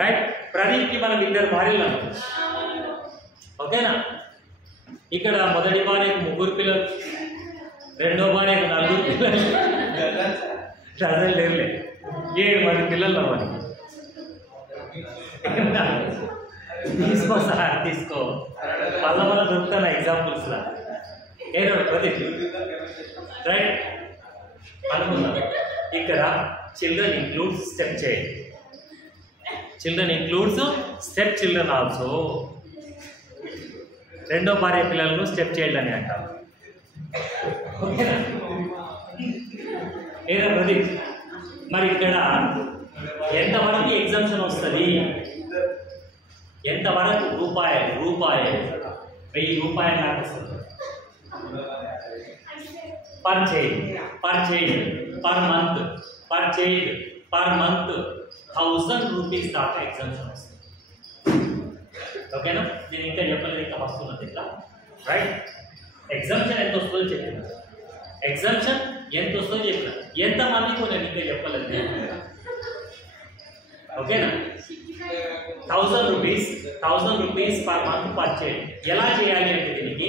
రైట్. ప్రదీప్కి మనం 2 భార్యలు అన్నాం ఓకేనా. ఇక్కడ మొదటి భార్యకు 3 పిల్లలు, రెండో భార్యకు 4 పిల్లలు, డజన్ లేవులే 7 మంది పిల్లలు అవ్వాలి. తీసుకో సార్ తీసుకో, మళ్ళా దొరుకుతాను ఎగ్జాంపుల్స్ లా. ఏదో ప్రదీప్ రైట్ అనుకున్నాం. ఇక్కడ children includes step child, children includes step children also. రెండో భార్య పిల్లలను స్టెప్ చైల్డ్ అని అంటారు ఓకేనా. ఏదో ప్రదీప్ మరి ఇక్కడ ఎంతవరకు ఎగ్జామ్షన్ వస్తుంది, ఎంతవరకు రూపాయలు 1000 రూపాయలు నాకు వస్తుంది per child, per month, per month 1000 rupees దాకా ఎగ్జామ్షన్ వస్తుంది ఓకేనా. నేను ఇంకా చెప్పలేదు, ఇంకా వస్తున్నది ఇట్లా రైట్. ఎగ్జామ్షన్ ఎంత వస్తుందో చెప్పిన, ఎగ్జామ్షన్ ఎంత వస్తుందో చెప్పిన, ఎంతమందికి నేను ఇంకా చెప్పలేదు ఓకేనా. 1000 rupees per month per child. ఎలా చేయాలి అంటే దీనికి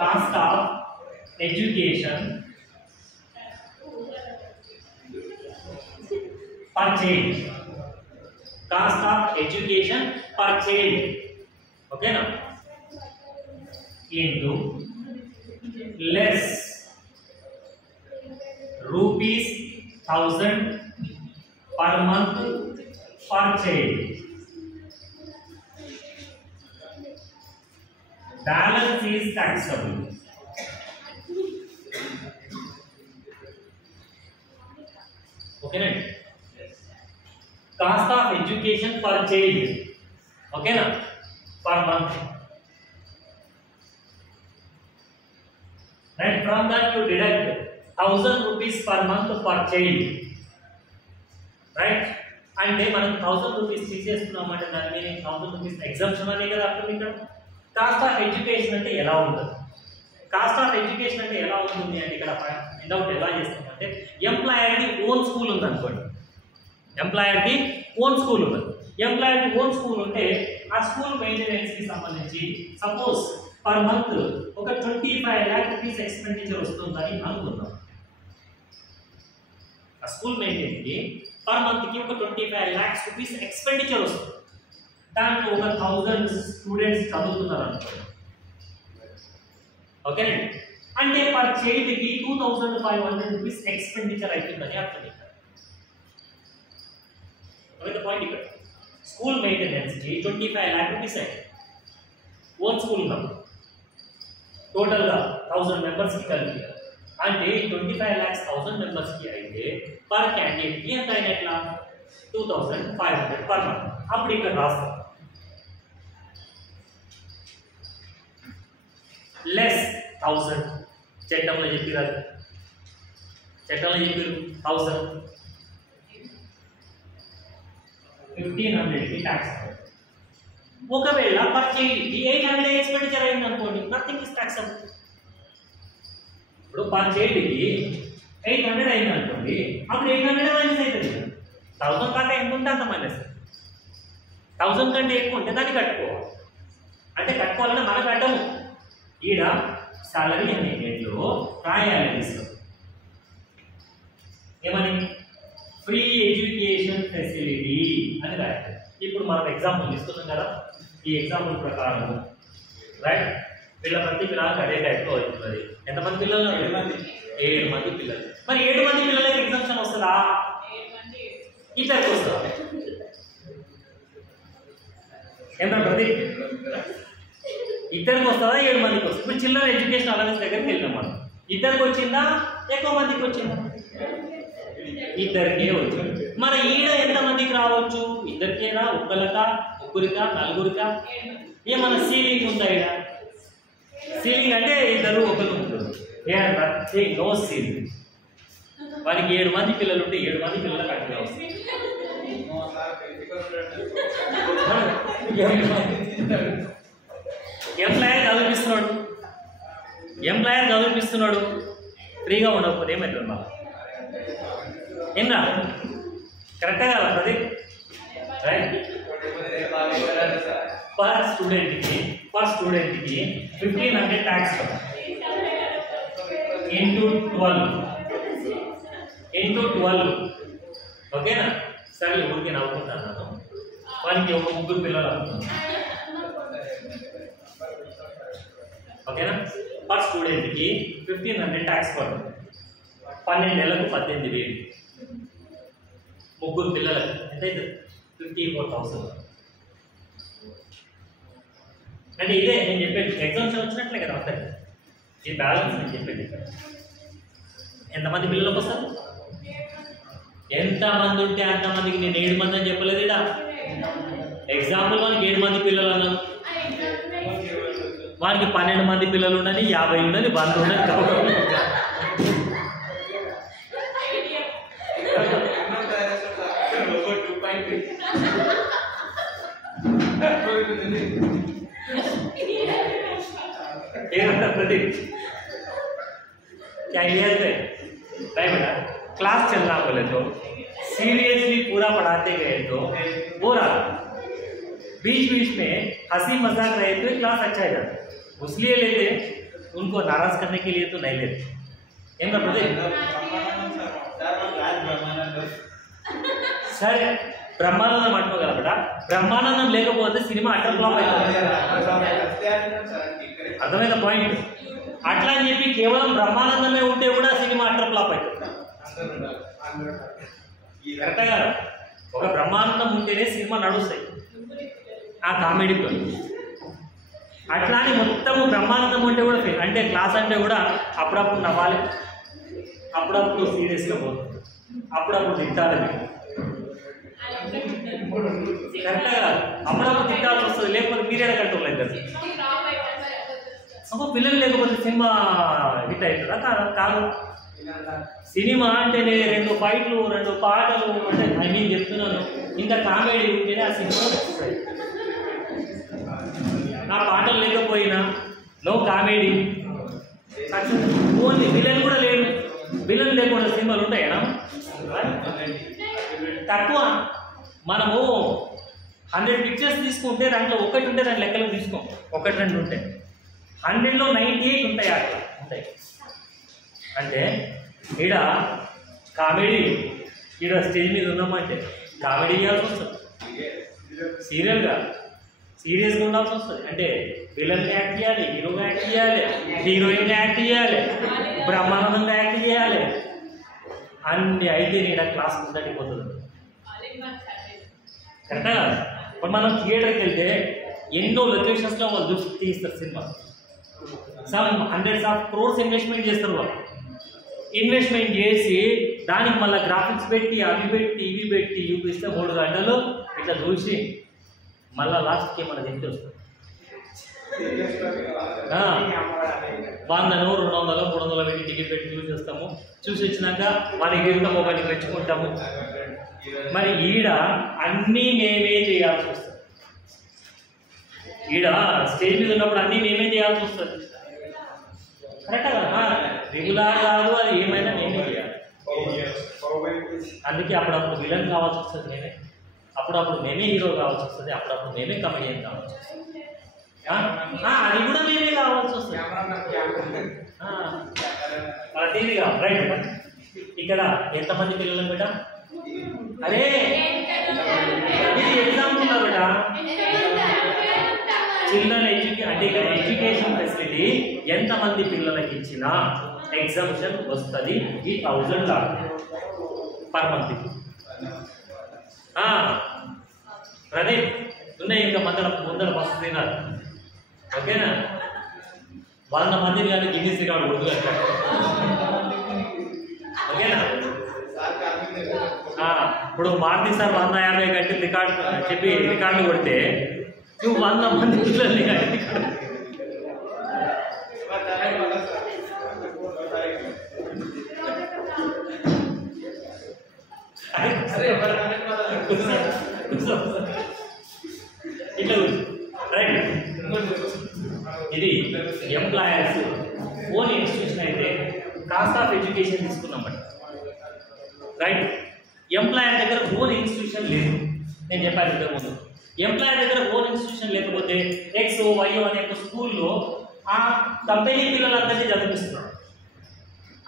cost of education per child, cost of education per child ఓకేనా, into less rupees 1000 per month per child. Balance is taxable. Okay, right? Cost of education per child. Okay, na? Per month. Right? From that you deduct 1000 rupees per month per child. Right? అంటే మనం 1000 రూపీస్ తీసేస్తున్నామంటే దాని మీనింగ్ 1000 రూపీస్ ఎగ్జామ్షన్ అనే కదా అర్థం ఇక్కడ. కాస్ట్ ఆఫ్ ఎడ్యుకేషన్ అంటే ఎలా ఉంటుంది, కాస్ట్ ఆఫ్ ఎడ్యుకేషన్ అంటే ఎలా ఉంటుంది అంటే ఇక్కడ ఫైండ్ అవుట్ ఎలా చేస్తామంటే ఎంప్లాయర్ది ఓన్ స్కూల్ ఉంది అనుకోండి, ఎంప్లాయర్ది ఓన్ స్కూల్ ఉంది. ఎంప్లాయర్ది ఓన్ స్కూల్ ఉంటే ఆ స్కూల్ మెయింటెనెన్స్కి సంబంధించి సపోజ్ పర్ మంత్ ఒక 25 lakh రూపీస్ ఎక్స్పెండిచర్ వస్తుందని అనుకుందాం. ఆ స్కూల్ మెయింటెనెన్స్కి పర్ మంత్కి ఒక 25 lakhs రూపీస్ ఎక్స్పెండిచర్ వస్తుంది. దాంట్లో ఒక 1000 స్టూడెంట్స్ చదువుతున్నారు అనుకోండి ఓకేనండి. అంటే పర్ చైల్డ్కి 2500 రూపీస్ ఎక్స్పెండిచర్ అవుతుందని అర్థం. ఇక్కడ పాయింట్ ఇక్కడ స్కూల్ మెయింటెనెన్స్కి 25 lakh రూపీస్ అయింది ఓన్ స్కూల్ ఉన్నప్పుడు టోటల్గా 1000 మెంబర్స్కి కలిపి. అంటే 25 lakhs 1000 మెంబర్స్కి అయితే పర్ క్యాండిడేట్కి ఎంత అయినట్లా 2500 పర్ మంత్. అప్పుడు ఇక్కడ రాస్తాం లెస్ 1000 చట్టంలో చెప్పిరారు, చట్టంలో చెప్పారు 1000 1500కి ట్యాక్స్. ఒకవేళ పర్ చైల్డ్కి 800 ఎక్స్పెండిచర్ అయింది అనుకోండి, నథింగ్ ఇస్ ట్యాక్సబుల్. ఇప్పుడు పర్ చైల్డ్కి 800 అయింది అనుకోండి, అప్పుడు 800 మైనస్ అవుతుంది. 1000 కంటే ఎంత ఉంటే అంత మైనస్, 1000 కంటే ఎక్కువ ఉంటే దాన్ని కట్టుకోవాలి. అంటే కట్టుకోవాలంటే మనం కట్టము, ఈడ సాలరీ అనే డేట్లో రాయాలి లిస్ట్లో ఏమని ఫ్రీ ఎడ్యుకేషన్ ఫెసిలిటీ అని రాయాలి. ఇప్పుడు మనం ఎగ్జాంపుల్ తీసుకున్నాం కదా, ఈ ఎగ్జాంపుల్ ప్రకారం రైట్ వీళ్ళ ప్రతి పిల్లలకి అదే టైప్లో అవుతుంది. ఎంతమంది పిల్లలు? 7 మంది పిల్లలు. మరి 7 మంది పిల్లలకి ఎగ్జామ్షన్ వస్తుందా? ఇద్దరికి వస్తుందా? ఎంత ప్రతి ఇద్దరికి వస్తుందా 7 మందికి వస్తుంది? ఇప్పుడు చిల్డ్రన్ ఎడ్యుకేషన్ అలవెన్స్ దగ్గరికి వెళ్ళినాం మనం, ఇద్దరికి వచ్చిందా ఎక్కువ మందికి వచ్చిందా? ఇద్దరికే వచ్చింది. మరి ఈడ ఎంతమందికి రావచ్చు? ఇద్దరికేనా, ఒక్కరికా, ముగ్గురికా, నలుగురికా? ఏమన్నా సీలింగ్ ఉందా ఈడ? సీలింగ్ అంటే ఇద్దరు ఒకరు ముగ్గురు, నో సీలింగ్. వారికి 7 మంది పిల్లలు ఉంటే 7 మంది పిల్లలకు అట్లా వస్తుంది. ఎంప్లాయర్ చదివిస్తున్నాడు, ఎంప్లాయర్ చదివిపిస్తున్నాడు, ఫ్రీగా ఉండకపోతే ఏమవుతుంది మా ఏమరా కరెక్టే కదా అది రైట్. పర్ స్టూడెంట్కి 1500 ట్యాక్స్ ఇంటూ 12 ఓకేనా. సరే ఊరికి నవ్వుకుంటాను, వానికి ఒక 3 పిల్లలు అవుతుంది ఓకేనా. పర్ స్టూడెంట్కి 1500 ట్యాక్స్ పడుతుంది, 12 నెలలకు 18,000, 3 పిల్లలకు ఎంత అవుతుంది 54,000. అంటే ఇదే నేను చెప్పేది, ఎగ్జామ్స్ వచ్చినట్లే కదా అంతే. ఈ బ్యాలెన్స్ నేను చెప్పేది ఇక్కడ ఎంతమంది పిల్లలకు వస్తారు, ఎంతమంది ఉంటే అంతమందికి. నేను 7 మంది అని చెప్పలేదు ఇక్కడ, ఎగ్జాంపుల్ వానికి 7 మంది పిల్లలు అన్నాను, వానికి 12 మంది పిల్లలు ఉండని, 50 ఉండని, 100 ఉండని. प्रदीप क्या आइडिया है भाई बेटा, क्लास चलना बोले तो सीरियसली पूरा पढ़ाते गए तो वो रहा, बीच बीच में हंसी मजाक रहे तो क्लास अच्छा है जाता, इसलिए लेते, उनको नाराज करने के लिए तो नहीं लेते. ఏం రా ప్రదీప్ సరే బ్రహ్మానందం అంటున్నావు కదా బేట, బ్రహ్మానందం లేకపోతే సినిమా అట్టర్ ఫ్లాప్ అవుతుంది, అర్థమైన పాయింట్. అట్లా అని చెప్పి కేవలం బ్రహ్మానందమే ఉంటే కూడా సినిమా అట్టర్ ఫ్లాప్ అవుతుంది, కరెక్ట్ కదా. ఒక బ్రహ్మానందం ఉంటేనే సినిమా నడుస్తాయి ఆ కామెడీతో. అట్లా అని మొత్తము బ్రహ్మానందం ఉంటే కూడా అంటే క్లాస్ అంటే కూడా అప్పుడప్పుడు నవ్వాలి, అప్పుడప్పుడు సీరియస్గా పోతుంది, అప్పుడప్పుడు తిట్టాలి, కరెక్ట్ కదా. అప్పుడప్పుడు తిట్టాల్సి వస్తుంది, లేకపోతే పీరియడ్ కంట్రోల్ అవుతుంది. ఒక పిల్లలు లేకపోతే సినిమా హిట్ అవుతుందా కాదు. సినిమా అంటేనే 2 ఫైట్లు 2 పాటలు అంటే ఐ మీన్ చెప్తున్నాను, ఇంకా కామెడీ ఉంటేనే ఆ సినిమా వస్తుంది. నా పాటలు లేకపోయినా నో కామెడీ, ఓన్లీ విలన్ కూడా లేడు, విలన్ లేకుండా సినిమాలు ఉంటాయా తక్కువ. మనము 100 పిక్చర్స్ తీసుకుంటే దాంట్లో 1 ఉంటే దాని లెక్కలు తీసుకోం, 1-2 ఉంటాయి, 100లో 98 ఉంటాయి అట్లా ఉంటాయి. అంటే ఈడ కామెడీ, ఈడ స్టేజ్ మీద ఉన్నామంటే కామెడీ చేయాల్సి వస్తుంది, సీరియల్గా సీరియస్గా ఉండాల్సి వస్తుంది. అంటే విలన్గా యాక్ట్ చేయాలి, హీరోగా యాక్ట్ చేయాలి, హీరోయిన్గా యాక్ట్ చేయాలి, బ్రహ్మానందంగా యాక్ట్ చేయాలి, అన్ని అయితే ఈడ క్లాస్ ముందటిపోతుంది, కరెక్టా కదా. ఇప్పుడు మనం థియేటర్కి వెళ్తే ఎన్నో లొకేషన్స్లో వాళ్ళు చూసి తీస్తారు cinema, some hundreds of crores investment చేస్తారు వాళ్ళు. ఇన్వెస్ట్మెంట్ చేసి దానికి మళ్ళీ గ్రాఫిక్స్ పెట్టి అవి పెట్టి ఇవి పెట్టి చూపిస్తే 3 గంటలు ఇట్లా చూసి మళ్ళీ లాస్ట్కి మన తింటే వస్తుంది. 100, 200, 300 పెట్టి టికెట్ పెట్టి చూసి వస్తాము, చూసి వచ్చినాక మనకి వెళ్తాము, ఒకటి మెచ్చుకుంటాము. మరి ఈడ అన్నీ మేమే చేయాల్సి వస్తుంది, ఈడ స్టేజ్ మీద ఉన్నప్పుడు అన్నీ మేమే చేయాల్సి వస్తుంది, కరెక్టా కదా. రెగ్యులర్ కాదు, అది ఏమైనా మేమే చేయాలి. అందుకే అప్పుడప్పుడు విలన్ కావాల్సి వస్తుంది మేమే, అప్పుడప్పుడు మేమే హీరో కావాల్సి వస్తుంది, అప్పుడప్పుడు మేమే కమెడియన్ కావాల్సి వస్తుంది, అది కూడా మేమే కావాల్సి వస్తుంది, ప్రతిదీ కావాలి. రైట్. ఇక్కడ ఎంతమంది పిల్లలు బిడ్డ? అరే ఇది ఎగ్జాంపుల్ బిడ్డ, చిల్డ్రన్ అంటే ఇక్కడ ఎడ్యుకేషన్ ఫెసిలిటీ ఎంతమంది పిల్లలకి ఇచ్చినా ఎగ్జామ్షన్ వస్తుంది. ఈ 1000 పర్ మంత్. ప్రదీప్ ఉన్నాయి ఇంకా ముందర బస్సు తినాలి, ఓకేనా. 100 మందిని కానీ గిన్నీస్ రికార్డు కొడుకు, ఓకేనా. ఇప్పుడు మారుతి సార్ 150 గంటలు రికార్డు చెప్పి రికార్డు కొడితే నువ్వు 100 మంది పిల్లల్ని కానీ ఇట్లా రైట్. ఇది ఎంప్లాయర్స్ ఎడ్యుకేషన్ తీసుకున్నాం మనం, రైట్. ఎంప్లాయర్ దగ్గర ఓన్ ఇన్స్టిట్యూషన్ లేదు, నేను చెప్పాను ఇంతకు ముందు. ఎంప్లాయర్ దగ్గర ఓన్ ఇన్స్టిట్యూషన్ లేకపోతే ఎక్స్ వై అనే ఒక స్కూల్లో ఆ కంపెనీ పిల్లలందరినీ చదివిస్తున్నాడు.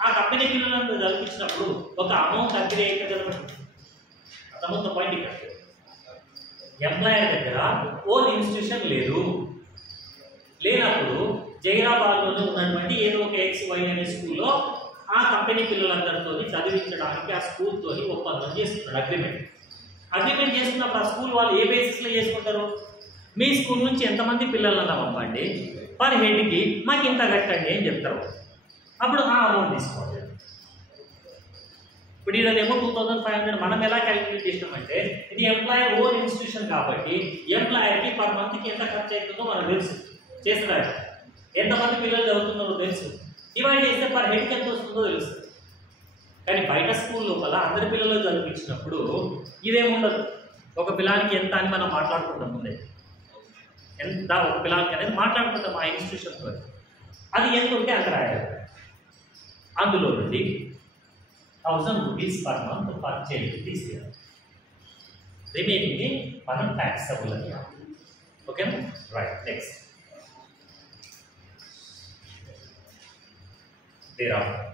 ఆ కంపెనీ పిల్లలందరూ చదివించినప్పుడు ఒక అమౌంట్ అగ్రి అయితే చదవండి, అమౌంట్ పాయింట్ ఇక్కడ. ఎంప్లాయర్ దగ్గర ఓన్ ఇన్స్టిట్యూషన్ లేదు, లేనప్పుడు జైరాబాద్లోనే ఉన్నటువంటి ఏదో ఒక ఎక్స్ వై అనే స్కూల్లో ఆ కంపెనీ పిల్లలందరితో చదివించడానికి ఆ స్కూల్తో ఒప్పందం చేస్తున్నాడు, అగ్రిమెంట్ చేసుకున్నప్పుడు ఆ స్కూల్ వాళ్ళు ఏ బేసిస్లో చేసుకుంటారు? మీ స్కూల్ నుంచి ఎంతమంది పిల్లలన్నా పంపండి, పర్ హెడ్కి మాకు ఇంత కట్టండి అని చెప్తారు. అప్పుడు ఆ అమౌంట్ తీసుకోండి. ఇప్పుడు ఇదేమో 2500 మనం ఎలా క్యాలిక్యులేట్ చేసినామంటే ఇది ఎంప్లాయర్ ఓన్ ఇన్స్టిట్యూషన్ కాబట్టి ఎంప్లాయర్కి పర్ మంత్కి ఎంత ఖర్చు అవుతుందో మనకు తెలుసు, చేస్తున్నారు. ఎంతమంది పిల్లలు చదువుతున్నారో తెలుసు, డివైడ్ చేస్తే పర్ హెడ్కి ఎంత వస్తుందో తెలుస్తుంది. కానీ బయట స్కూల్ లోపల అందరి పిల్లలు చదివించినప్పుడు ఇదేముండదు. ఒక పిల్లానికి ఎంత అని మనం మాట్లాడుకుంటాం, ముందే ఎంత ఒక పిల్లానికి అనేది మాట్లాడుకుంటాం ఆ ఇన్స్టిట్యూషన్తో. అది ఎంత ఉంటే అంత రాయాలి. అందులో నుండి 1000 rupees per month per child తీసేయాలి, రిమైనింగ్ని మనం ట్యాక్సబుల్ అని. ఓకేనా, right. Next thereafter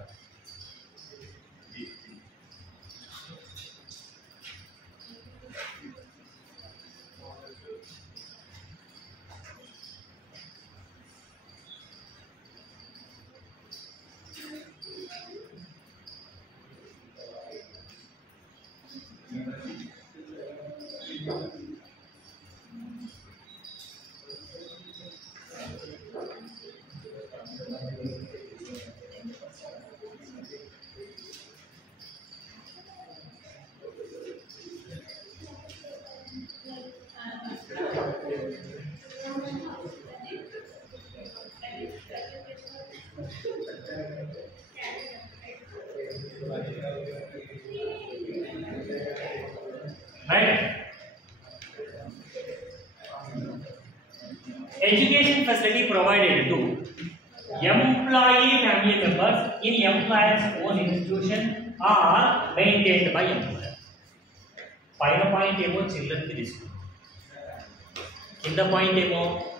right. Education facility provided to employee family members in employer's own institution are maintained by employer. పైన పాయింట్ ఏమో చిల్డ్రన్కి తీసుకుంటాం, కింద పాయింట్ ఏమో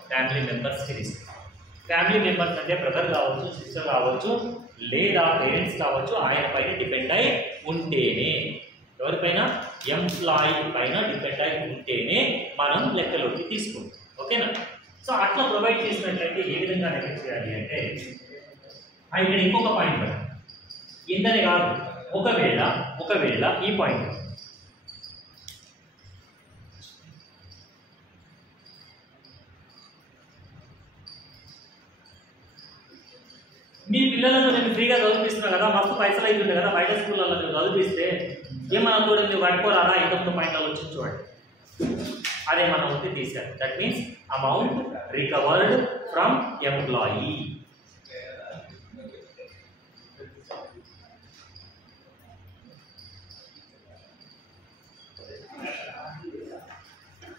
ఫ్యామిలీ మెంబర్స్కి తీసుకుంటాం. ఫ్యామిలీ మెంబర్స్ అంటే బ్రదర్ కావచ్చు, సిస్టర్ కావచ్చు, లేదా పేరెంట్స్ కావచ్చు, ఆయన పైన డిపెండ్ అయి ఉంటేనే, ఎవరిపైన? ఎంప్లాయీ పైన డిపెండ్ అయి ఉంటేనే మనం లెక్కలోకి తీసుకుంటాం. ఓకేనా? సో అట్లా ప్రొవైడ్ చేసినట్లయితే ఏ విధంగా నెగ్లెక్ట్ చేయాలి అంటే ఇక్కడ ఇంకొక పాయింట్ కదా, ఇంతనే కాదు, ఒకవేళ ఈ పాయింట్ మీ పిల్లలను నేను ఫ్రీగా చదివిస్తున్నా కదా, మస్తు పైసలు అవుతుంది కదా, బయట స్కూళ్ళలో నువ్వు చదివిస్తే ఏమన్నా కూడా నువ్వు కట్టుకోరాదా, ఇంకొక పాయింట్లో వచ్చి చూడండి, అదే మనం ఉంటే తీసారు. That means amount recovered from employee.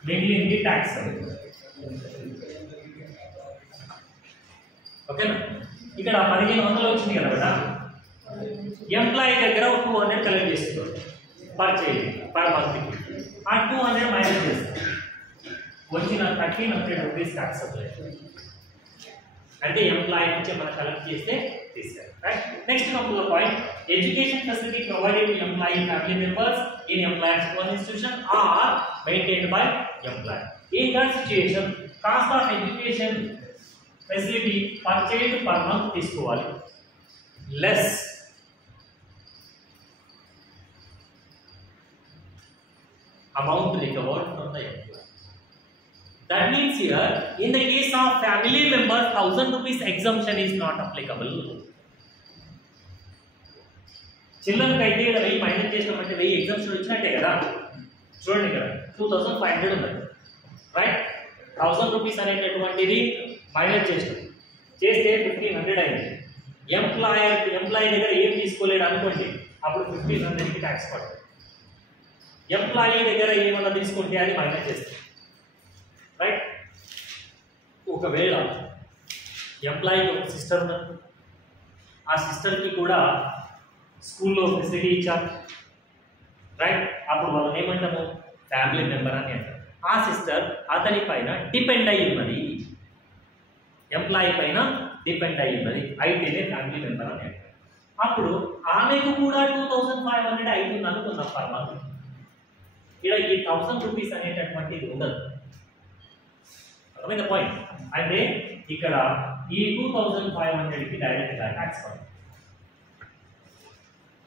మిగిలింది ట్యాక్స్. ఓకేనా? ఇక్కడ 1500 వచ్చింది కదా, ఎంప్లాయీ దగ్గర 200 కలెక్ట్ చేస్తున్నారు పర్ చైల్డ్ పర్ మంత్కి. ఆ 200 మైనస్ చేస్తారు, వచ్చిన 1300 రూపీస్ ట్యాక్స్ అప్లై. అంటే ఎంప్లాయీ నుంచి మనం కలెక్ట్ చేస్తే తీసారు. Right. Next come to the point, education facility provided to employee family members in employers own institution or maintained by employee. In that situation cost of education facility per child per month తీసుకోవాలి, less amount recovered from the employer. That means here, in the case of family members, 1000 rupees exemption is not applicable. Children ki aithe 1000 minus చేసినామంటే 1000 ఎగ్జామ్షన్ వచ్చినట్టే కదా. చూడండి ఇక్కడ 2500 ఉంది, రైట్. 1000 రూపీస్ అనేటటువంటిది మైనస్ చేస్తాం, చేస్తే 1500 అయింది. ఎంప్లాయీ దగ్గర ఏం తీసుకోలేడు అనుకోండి, అప్పుడు 1500కి ట్యాక్స్ పడుతుంది. ఎంప్లాయీ దగ్గర ఏమన్నా తీసుకుంటే అది మైనస్ చేస్తాం, రైట్. ఒకవేళ ఎంప్లాయీ ఒక సిస్టర్ ఉన్నారు, ఆ సిస్టర్కి కూడా స్కూల్లో ఫెసిలిటీ ఇచ్చారు, రైట్? అప్పుడు మనం ఏమంటాము? ఫ్యామిలీ మెంబర్ అని అంటారు. ఆ సిస్టర్ అతని పైన డిపెండ్ అయి ఉన్నది, ఎంప్లాయీ పైన డిపెండ్ అయి ఉన్నది, అయితేనే ఫ్యామిలీ మెంబర్ అని అంటారు. అప్పుడు ఆమెకు కూడా 2500 అవుతుంది అనుకుందాం పర్ మంత్. ఇక్కడ ఈ 1000 రూపీస్ అనేటటువంటిది ఉండదు. అర్థమైంది పాయింట్? అంటే ఇక్కడ ఈ 2500కి డైరెక్ట్గా ట్యాక్స్ పడుతుంది.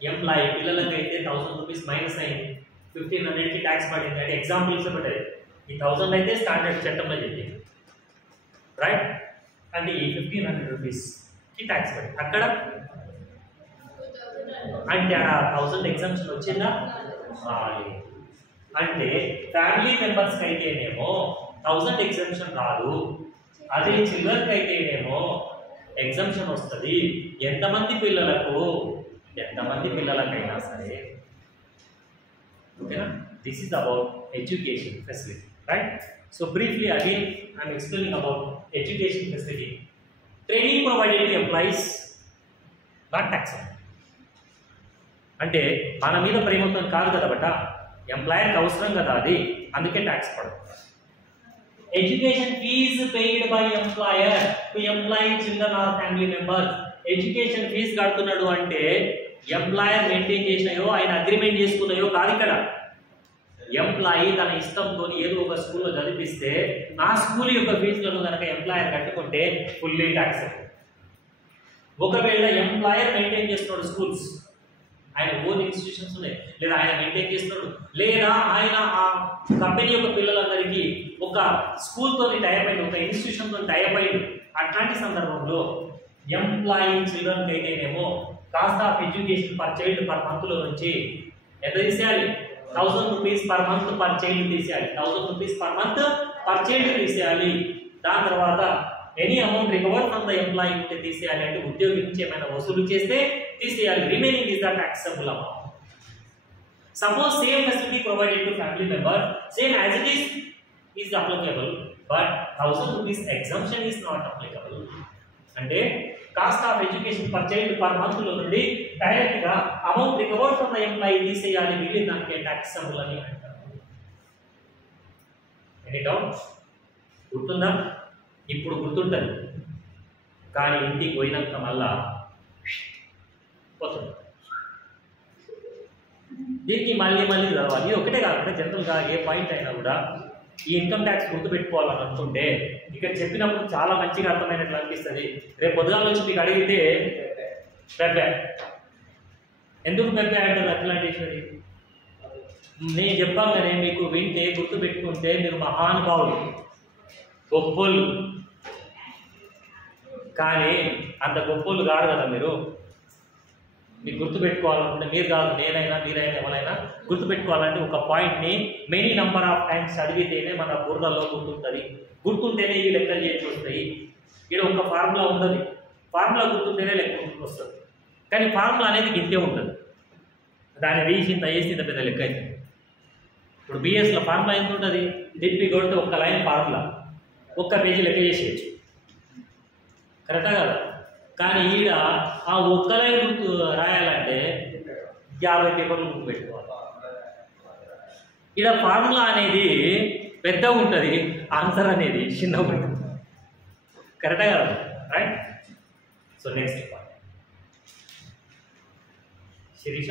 ఎంప్లాయీ పిల్లలకైతే 1000 రూపీస్ మైనస్ అయింది, 1500కి ట్యాక్స్ పడింది. అంటే ఎగ్జాంపుల్స్ పెట్టాయి. ఈ 1000 అయితే స్టాండర్డ్ చట్టంలో చెప్పింది, రైట్? అంటే ఈ 1500 రూపీస్కి ట్యాక్స్ పడింది. అక్కడ అంటే ఆ 1000 ఎగ్జామ్షన్ వచ్చిందా? రాలేదు. అంటే ఫ్యామిలీ మెంబర్స్కి అయితేనేమో 1000 ఎగ్జామ్షన్ రాదు, అదే చిల్డ్రన్కి అయితేనేమో ఎగ్జామ్షన్ వస్తుంది. ఎంతమంది పిల్లలకైనా సరే. ఓకేనా? This is about education facility, right? So briefly again I'm explaining about education facility. Training provided to employees, not tax. అంటే మన మీద ప్రేమతో కాదు కదా బట్ ఎంప్లాయర్కి అవసరం కదా అది, అందుకే ట్యాక్స్ పడదు. Education fees paid by employer to employee children or family members. Education fees కడుతున్నాడు అంటే ఎంప్లాయర్ మెయింటైన్ చేసినాయో ఆయన అగ్రిమెంట్ చేసుకున్నాయో కాదు. ఇక్కడ ఎంప్లాయీ తన ఇష్టంతో ఏదో ఒక స్కూల్లో చదివిస్తే ఆ స్కూల్ యొక్క ఫీజులను కనుక ఎంప్లాయర్ కట్టుకుంటే ఫుల్లీ ట్యాక్స్. ఒకవేళ ఎంప్లాయర్ మెయింటైన్ చేస్తున్నాడు స్కూల్స్, ఆయన ఓన్ ఇన్స్టిట్యూషన్స్ ఉన్నాయి, లేదా ఆయన మెయింటైన్ చేస్తున్నాడు, లేదా ఆయన ఆ కంపెనీ యొక్క పిల్లలందరికీ ఒక స్కూల్తో టైప్ అయ్యి ఒక ఇన్స్టిట్యూషన్తో టైప్ అయ్యి, అట్లాంటి సందర్భంలో ఎంప్లాయీ చిల్డ్రన్కి అయితేనేమో cost of education per child per మంత్లో నుంచి ఎంత తీసేయాలి? 1000 rupees per month per child తీసేయాలి. 1000 rupees per month per child తీసేయాలి. దాని తర్వాత any amount recover from the employee ఉంటే తీసేయాలి. అంటే ఉద్యోగి నుంచి ఏమైనా వసూలు చేస్తే తీసేయాలి. Remaining is the taxable amount. Suppose same facility provided to family member, same as it is applicable, but 1000 rupees exemption is not applicable. అంటే cost of education per child per month లో నుండి డైరెక్ట్ గా amount recover from the employee తీసేయాలి, మిగిలిన దానికి taxable అని అంటారు. Any doubt? గుర్తుందా? ఇప్పుడు గుర్తుంటుంది, కానీ ఇంటికి పోయినాక మళ్ళా పోతుంది. దీనికి మళ్ళీ చదవాలి. ఇది ఒకటే కాకుండా జనరల్గా ఏ పాయింట్ అయినా కూడా ఈ ఇన్కమ్ ట్యాక్స్ గుర్తుపెట్టుకోవాలని అనుకుంటే ఇక్కడ చెప్పినప్పుడు చాలా మంచిగా అర్థమైనట్లు అనిపిస్తుంది. రేపు పొద్దుగాల వచ్చి మీకు అడిగితే పెబ్బే, ఎందుకు పెబ్బే అంటారు అట్లాంటేశ్వరి? నేను చెప్పాను కానీ మీకు వింటే గుర్తుపెట్టుకుంటే మీరు మహానుభావులు, గొప్పోళ్ళు. కానీ అంత గొప్పోళ్ళు కాదు కదా మీరు. మీకు గుర్తుపెట్టుకోవాలనుకుంటే మీరు కాదు, నేనైనా మీరైనా ఎవరైనా గుర్తుపెట్టుకోవాలంటే ఒక పాయింట్ని మెనీ నెంబర్ ఆఫ్ టైమ్స్ అడిగితేనే మన బుర్రలో గుర్తుంటుంది. గుర్తుంటేనే ఈ లెక్కలు చేసి వస్తాయి. ఇక్కడ ఒక ఫార్ములా ఉండదు, ఫార్ములా గుర్తుంటేనే లెక్క వస్తుంది. కానీ ఫార్ములా అనేది ఇంతే ఉంటుంది, దాన్ని వేసింత వేసింత పెద్ద లెక్క అవుతుంది. ఇప్పుడు బిఎస్లో ఫార్ములా ఎంత ఉంటుంది? డిపి కొడితే ఒక్క లైన్ ఫార్ములా ఒక్క పేజీ లెక్క చేసేయచ్చు, కరెక్టా కదా? కానీ ఈడ ఆ ఒక్క లైన్ గుర్తు రాయాలంటే 50 పేపర్లు గుర్తు పెట్టుకోవాలి. ఈడ ఫార్ములా అనేది పెద్దగా ఉంటుంది, ఆన్సర్ అనేది చిన్నగా ఉంటుంది, కరెక్టా కదా? Right. So next point Sirisha.